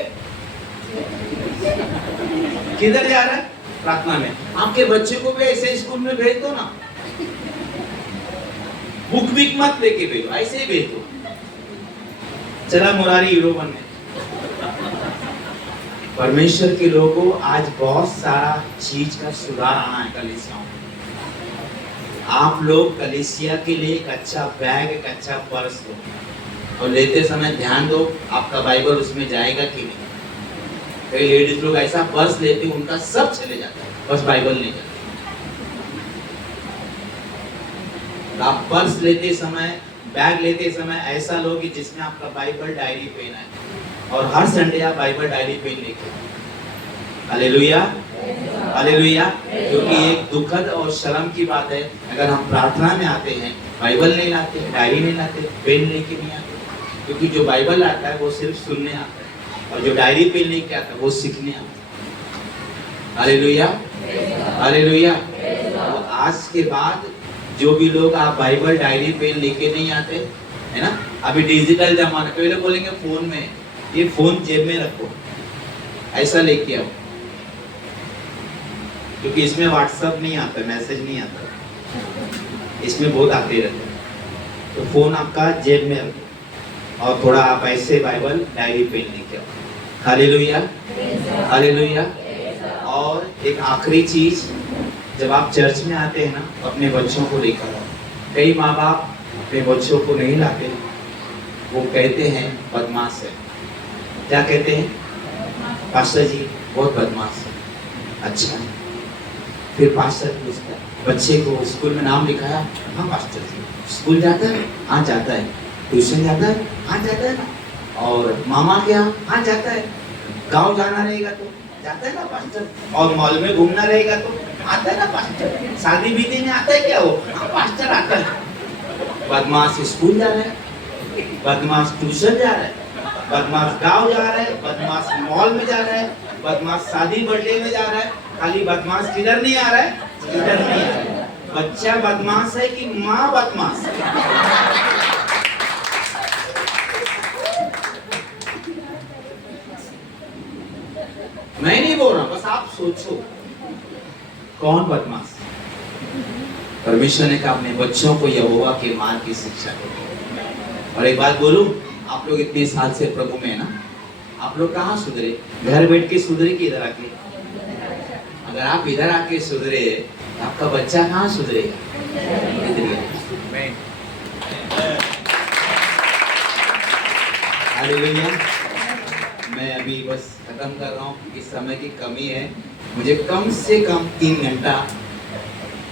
किधर जा रहा है? प्रार्थना में। आपके बच्चे को भी ऐसे स्कूल में भेज दो ना, बुक विक मत लेके भेजो, ऐसे ही भेज दो। चला मुरारी हीरो बनने। परमेश्वर के लोगों, आज बहुत सारा चीज का सुधार आना है कलीसियाओं में। आप लोग कलीसिया के लिए एक अच्छा बैग, एक अच्छा पर्स दो, और लेते समय ध्यान दो आपका बाइबल उसमें जाएगा कि नहीं। कई लेडीज लोग ऐसा पर्स लेते उनका सब चले जाता है, बस बाइबल नहीं जाता। आप पर्स लेते समय, बैग लेते समय ऐसा लो कि जिसमें आपका बाइबल, डायरी, पेन है, और हर संडे आप बाइबल, डायरी, पेन लेके। Hallelujah, hallelujah. क्योंकि एक दुखद और शर्म की बात है, अगर हम प्रार्थना में आते हैं, बाइबल नहीं लाते, डायरी नहीं लाते, पेन लेके नहीं आते। क्योंकि जो बाइबल आता है वो सिर्फ सुनने आता है, और जो डायरी पेन लेके आता है वो सीखने आता है। Hallelujah, hallelujah. तो आज के बाद जो भी लोग आप बाइबल, डायरी, पेन लेके नहीं आते, है ना, अभी डिजिटल जमाना, कई लोग बोलेंगे फोन में, ये फोन जेब में रखो, ऐसा लेके आओ, क्योंकि इसमें व्हाट्सएप नहीं आता, मैसेज नहीं आता, इसमें बहुत आते रहते हैं। तो फोन आपका जेब में रखो, और थोड़ा आप ऐसे बाइबल, डायरी, पेन लेके आओ। Hallelujah, hallelujah. और एक आखिरी चीज, जब आप चर्च में आते हैं ना, तो अपने बच्चों को लेकर आओ। कई माँ बाप अपने बच्चों को नहीं लाते, वो कहते हैं बदमाश है। क्या कहते हैं? पास्टर जी बहुत बदमाश है। अच्छा, फिर पास्टर पूछता है, बच्चे को स्कूल में नाम लिखाया? हाँ पास्टर जी। स्कूल जाता है? हाँ जाता है। ट्यूशन जाता है? हाँ जाता है ना। और मामा के यहाँ? हाँ जाता है। गाँव जाना रहेगा तो जाता है ना पास्टर। और मॉल में घूमना रहेगा तो आता है ना पास्टर। शादी बीदी में आता है क्या वो? हाँ पास्टर आता है। बदमाश स्कूल जा रहा है, बदमाश ट्यूशन जा रहा है, बदमाश गांव जा रहा है, बदमाश मॉल में जा रहा है, बदमाश शादी बर्थडे में जा रहा है। खाली बदमाश किधर नहीं आ रहा है? किधर नहीं आ रहा है। बच्चा बदमाश है कि माँ बदमाश है? मैं नहीं बोल रहा, बस आप सोचो कौन बदमाश। परमेश्वर ने कहा अपने बच्चों को यहोवा के मार्ग की शिक्षा दो। और एक बात बोलूं, आप लोग इतने साल से प्रभु में है ना, आप लोग कहाँ सुधरे? घर बैठ के सुधरे कि इधर आके? अगर आप इधर आके सुधरे, आपका बच्चा कहाँ सुधरेगा? हालेलुया। मैं अभी बस खत्म कर रहा हूँ, इस समय की कमी है, मुझे कम से कम 3 घंटा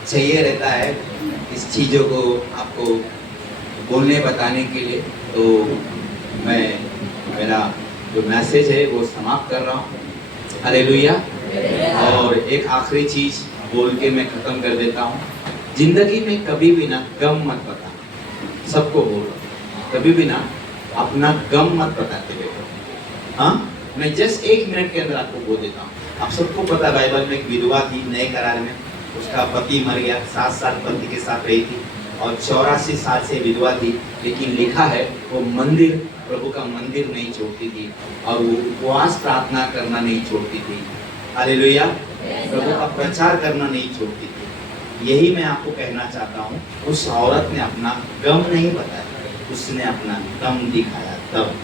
चाहिए रहता है इस चीज़ों को आपको बोलने बताने के लिए। तो मैं मेरा जो मैसेज है वो समाप्त कर रहा हूँ। हालेलुया। और एक आखिरी चीज़ बोल के मैं ख़त्म कर देता हूँ। जिंदगी में कभी भी ना गम मत बताना। सबको बोलो, कभी भी ना अपना गम मत बताते बेटो। हाँ, मैं जस्ट 1 मिनट के अंदर आपको बोल देता हूँ। आप सबको पता, बाइबल में एक विधवा थी नए करार में, उसका पति मर गया, 7 साल पति के साथ रही थी और 84 साल से विधवा थी। लेकिन लिखा है वो मंदिर, प्रभु का मंदिर नहीं छोड़ती थी, और वो उपवास प्रार्थना करना नहीं छोड़ती थी। हालेलुया। प्रभु का प्रचार करना नहीं छोड़ती थी। यही मैं आपको कहना चाहता हूँ। उस औरत ने अपना गम नहीं बताया, उसने अपना दम दिखाया तब।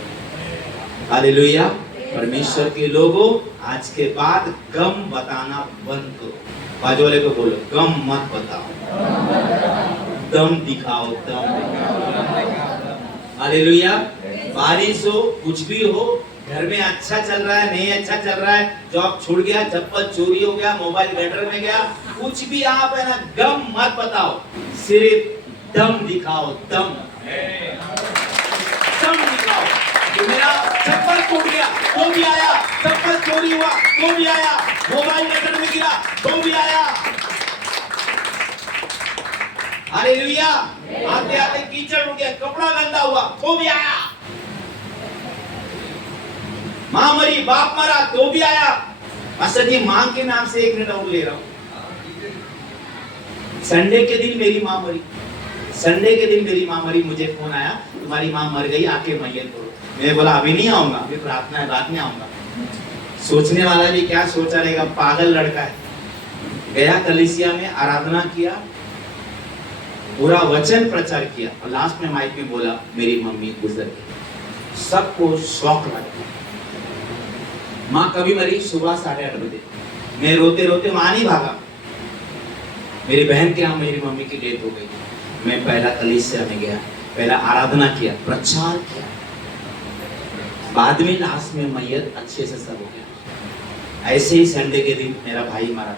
हालेलुया। परमेश्वर के लोगों, आज के बाद गम बताना बंद करो। बाजू वाले को बोलो, गम मत बताओ, दम दिखाओ, दम दिखाओ। हालेलुया। बारिश हो, कुछ भी हो, घर में अच्छा चल रहा है, नहीं अच्छा चल रहा है, जॉब छूट गया, चप्पल चोरी हो गया, मोबाइल गटर में गया, कुछ भी आप है ना, गम मत बताओ, सिर्फ दम दिखाओ, दम दिखाओ। तो मेरा चप्पल टूट गया तो भी आया, चप्पल चोरी हुआ तो भी आया, मोबाइल गटर में गिरा तो भी आया। हालेलुया। आते आते कीचड़ उड़ गया, कपड़ा गंदा हुआ तो भी आया। मां मरी, बाप मरा तो भी आया। मास्टर जी मांग के नाम से 1 मिनट और ले रहा हूं। संडे के दिन मेरी मां मरी, संडे के दिन मेरी मां मरी, मुझे फोन आया, तुम्हारी मां मर गई, आके मैयत करो। मैं बोला अभी नहीं आऊंगा, अभी प्रार्थना है, बाद में आऊंगा। सोचने वाला भी क्या सोचा रहेगा, पागल लड़का है। गया कलीसिया में, आराधना किया, पूरा वचन प्रचार किया, और लास्ट में माइक में बोला मेरी मम्मी गुजर गई। सबको शौक लगा। माँ कभी मरी सुबह 8:30 बजे। मैं रोते रोते वहां नहीं भागा। मेरी बहन के यहाँ मेरी मम्मी की डेथ हो गई। मैं पहला कलीसिया में गया, पहला आराधना किया, प्रचार किया, बाद में लास्ट में मैयत अच्छे से सब हो गया। ऐसे ही संडे के दिन मेरा भाई मरा।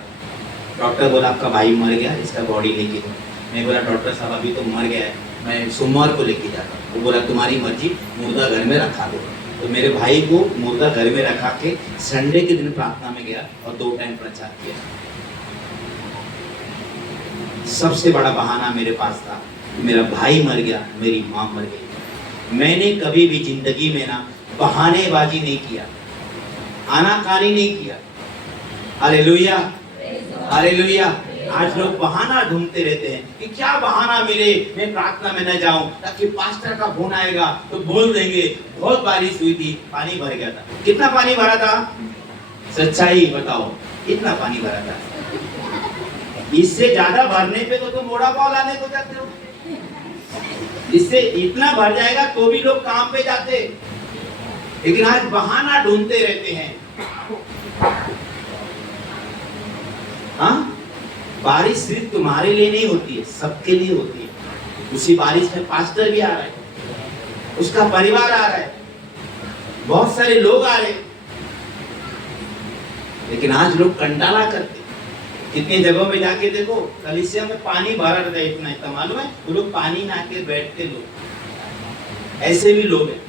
डॉक्टर बोला आपका भाई मर गया, इसका बॉडी लेके जाओ। मैं बोला डॉक्टर साहब अभी तो मर गया है, मैं सोमवार को लेके जाता हूँ। वो बोला तुम्हारी मर्जी, मुर्दा घर में रखा दो। तो मेरे भाई को मुर्दा घर में रखा के संडे के दिन प्रार्थना में गया और 2 टाइम प्रचार किया। सबसे बड़ा बहाना मेरे पास था, मेरा भाई मर गया, मेरी माँ मर गई। मैंने कभी भी जिंदगी में ना बहानेबाजी नहीं किया, आनाकानी नहीं किया। Hallelujah, hallelujah. आज लोग बहाना ढूंढते रहते हैं कि क्या बहाना मिले मैं प्रार्थना में न जाऊं, ताकि पास्टर का फोन आएगा तो बोल देंगे बहुत बारिश हुई थी, पानी भर गया था। कितना पानी भरा था? सच्चाई बताओ, कितना पानी भरा था? इससे ज्यादा भरने पे तो तुम मोड़ा पाव लाने को जाते हो। इससे इतना भर जाएगा तो भी लोग काम पे जाते, लेकिन आज बहाना ढूंढते रहते हैं। हाँ, बारिश सिर्फ तुम्हारे लिए नहीं होती है, सबके लिए होती है। उसी बारिश में पास्टर भी आ रहा है, उसका परिवार आ रहा है, बहुत सारे लोग आ रहे हैं, लेकिन आज लोग कंटाला करते। कितनी जगहों पे जाके देखो, कलीसिया में पानी भरा रहता है, इतना इतना मालूम है, वो लोग पानी में आके बैठते लोग। ऐसे भी लोग हैं,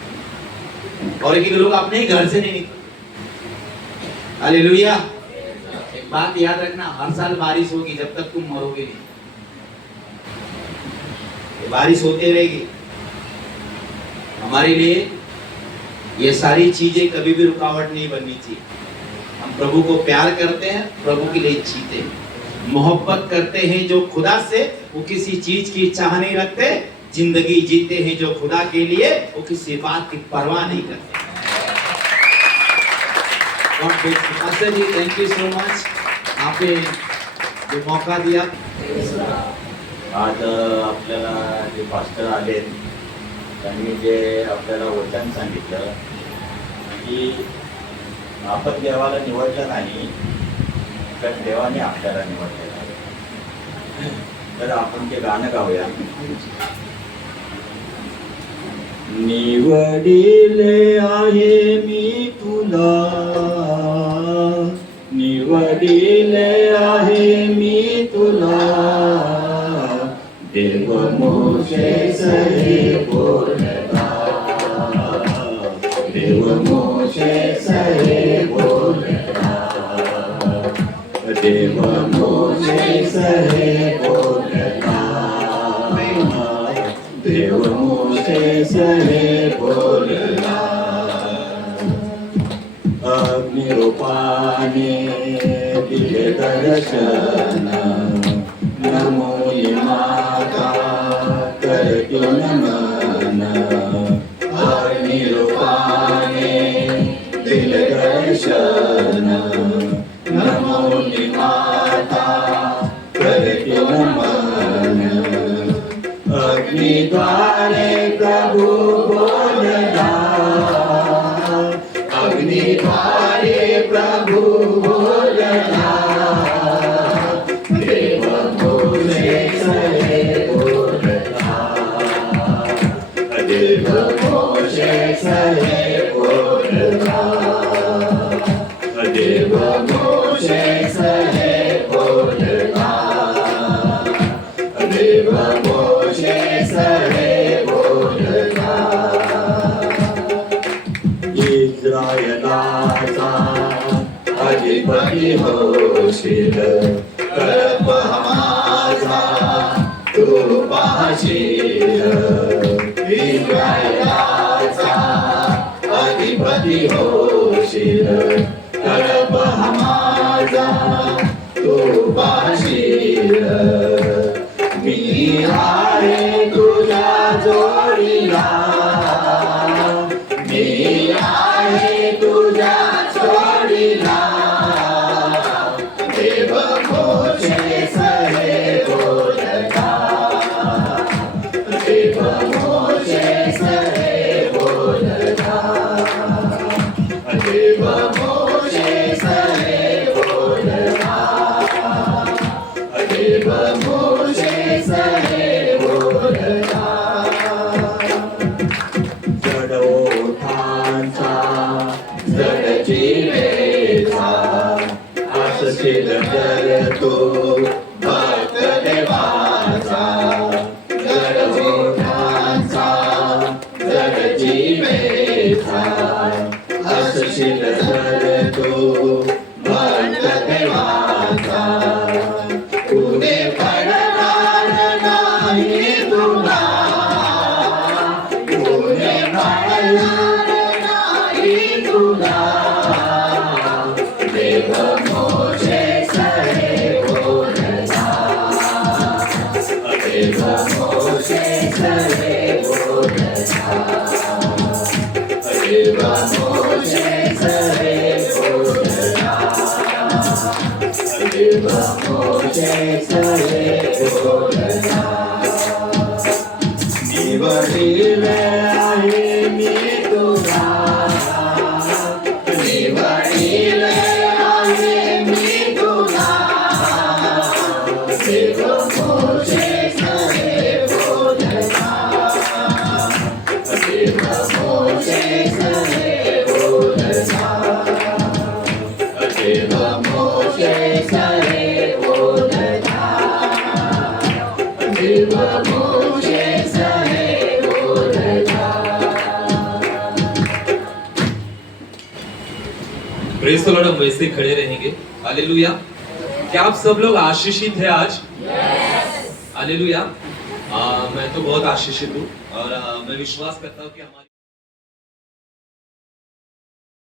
और एक लोग अपने ही घर से नहीं निकलते। हालेलुया। एक बात याद रखना, हर साल बारिश होगी जब तक तुम मरोगे नहीं। ये बारिश होते रहेगी। हमारे लिए ये सारी चीजें कभी भी रुकावट नहीं बननी चाहिए। हम प्रभु को प्यार करते हैं, प्रभु के लिए जीते हैं, मोहब्बत करते हैं जो खुदा से, वो किसी चीज की चाह नहीं रखते। जिंदगी जीते हैं जो खुदा के लिए, वो किसी बात की परवाह नहीं करते। Pastor ji thank you so much, आपने जो मौका दिया। आज आपल्याला जे पास्टर आले त्यांनी जे आपल्याला वचन सांगितलं की आपण देवाला निवडलं नाही, तर देवाने आपल्याला निवडलेलं आहे. तर आपण ते गाणं गाऊया. निवडिले आहे मी तुला, निवडिले आहे मी तुला, देव मोशेस हे बोलला, देव मोशेस हे बोलला, देव मोशेस हे बोलला, देव मोशेस हे बोलला. अग्निरूपाने दिले दर्शन, नमो माता करती नमन. अग्निरूपाने दिले दर्शन, नमो माता करती नमन. अग्निद्वारे प्रभु बोलला, अग्निद्वारे प्रभु बोलला, देव मोशेस हे बोलला, देव मोशेस हे बोलला, देव मोशेस हे बोलला, देव मोशेस हे बोलला. इस्रायलाचा अधिपती होशील, कळप माझा तू पाहशील. इस्रायलाचा अधिपती होशील, कळप माझा तू पाहशील. मी आहे तुझ्या जोडीला, मी आहे तुझ्या जोडीला, देव मोशेस हे बोलला, देव मोशेस हे बोलला, देव मोशेस जीवेचा असशील तर तू भक्त देवाचा जड मोठांचा जड जीवेचा असशील तर तू भक्त देवाचा उदे पडणार नाही तुला उदे पडणार नाही तुला देव मोठे सरे बोलता देव मोठे सरे बोलता देव मोठे सरे बोलता देव मोठे सरे बोलता निवडिले आहे मी तुला निवडिले आहे मी तुला देव मोठे सरे बोलता देव मोठे सरे बोलता देव मोठे सरे बोलता देव मोठे सरे बोलता प्रेज द लॉर्ड। हम वैसे खड़े रहेंगे। हालेलुया। क्या आप सब लोग आशीषित हैं आज? हालेलुया। मैं तो बहुत आशीषित हूँ और मैं विश्वास करता हूँ कि हमारे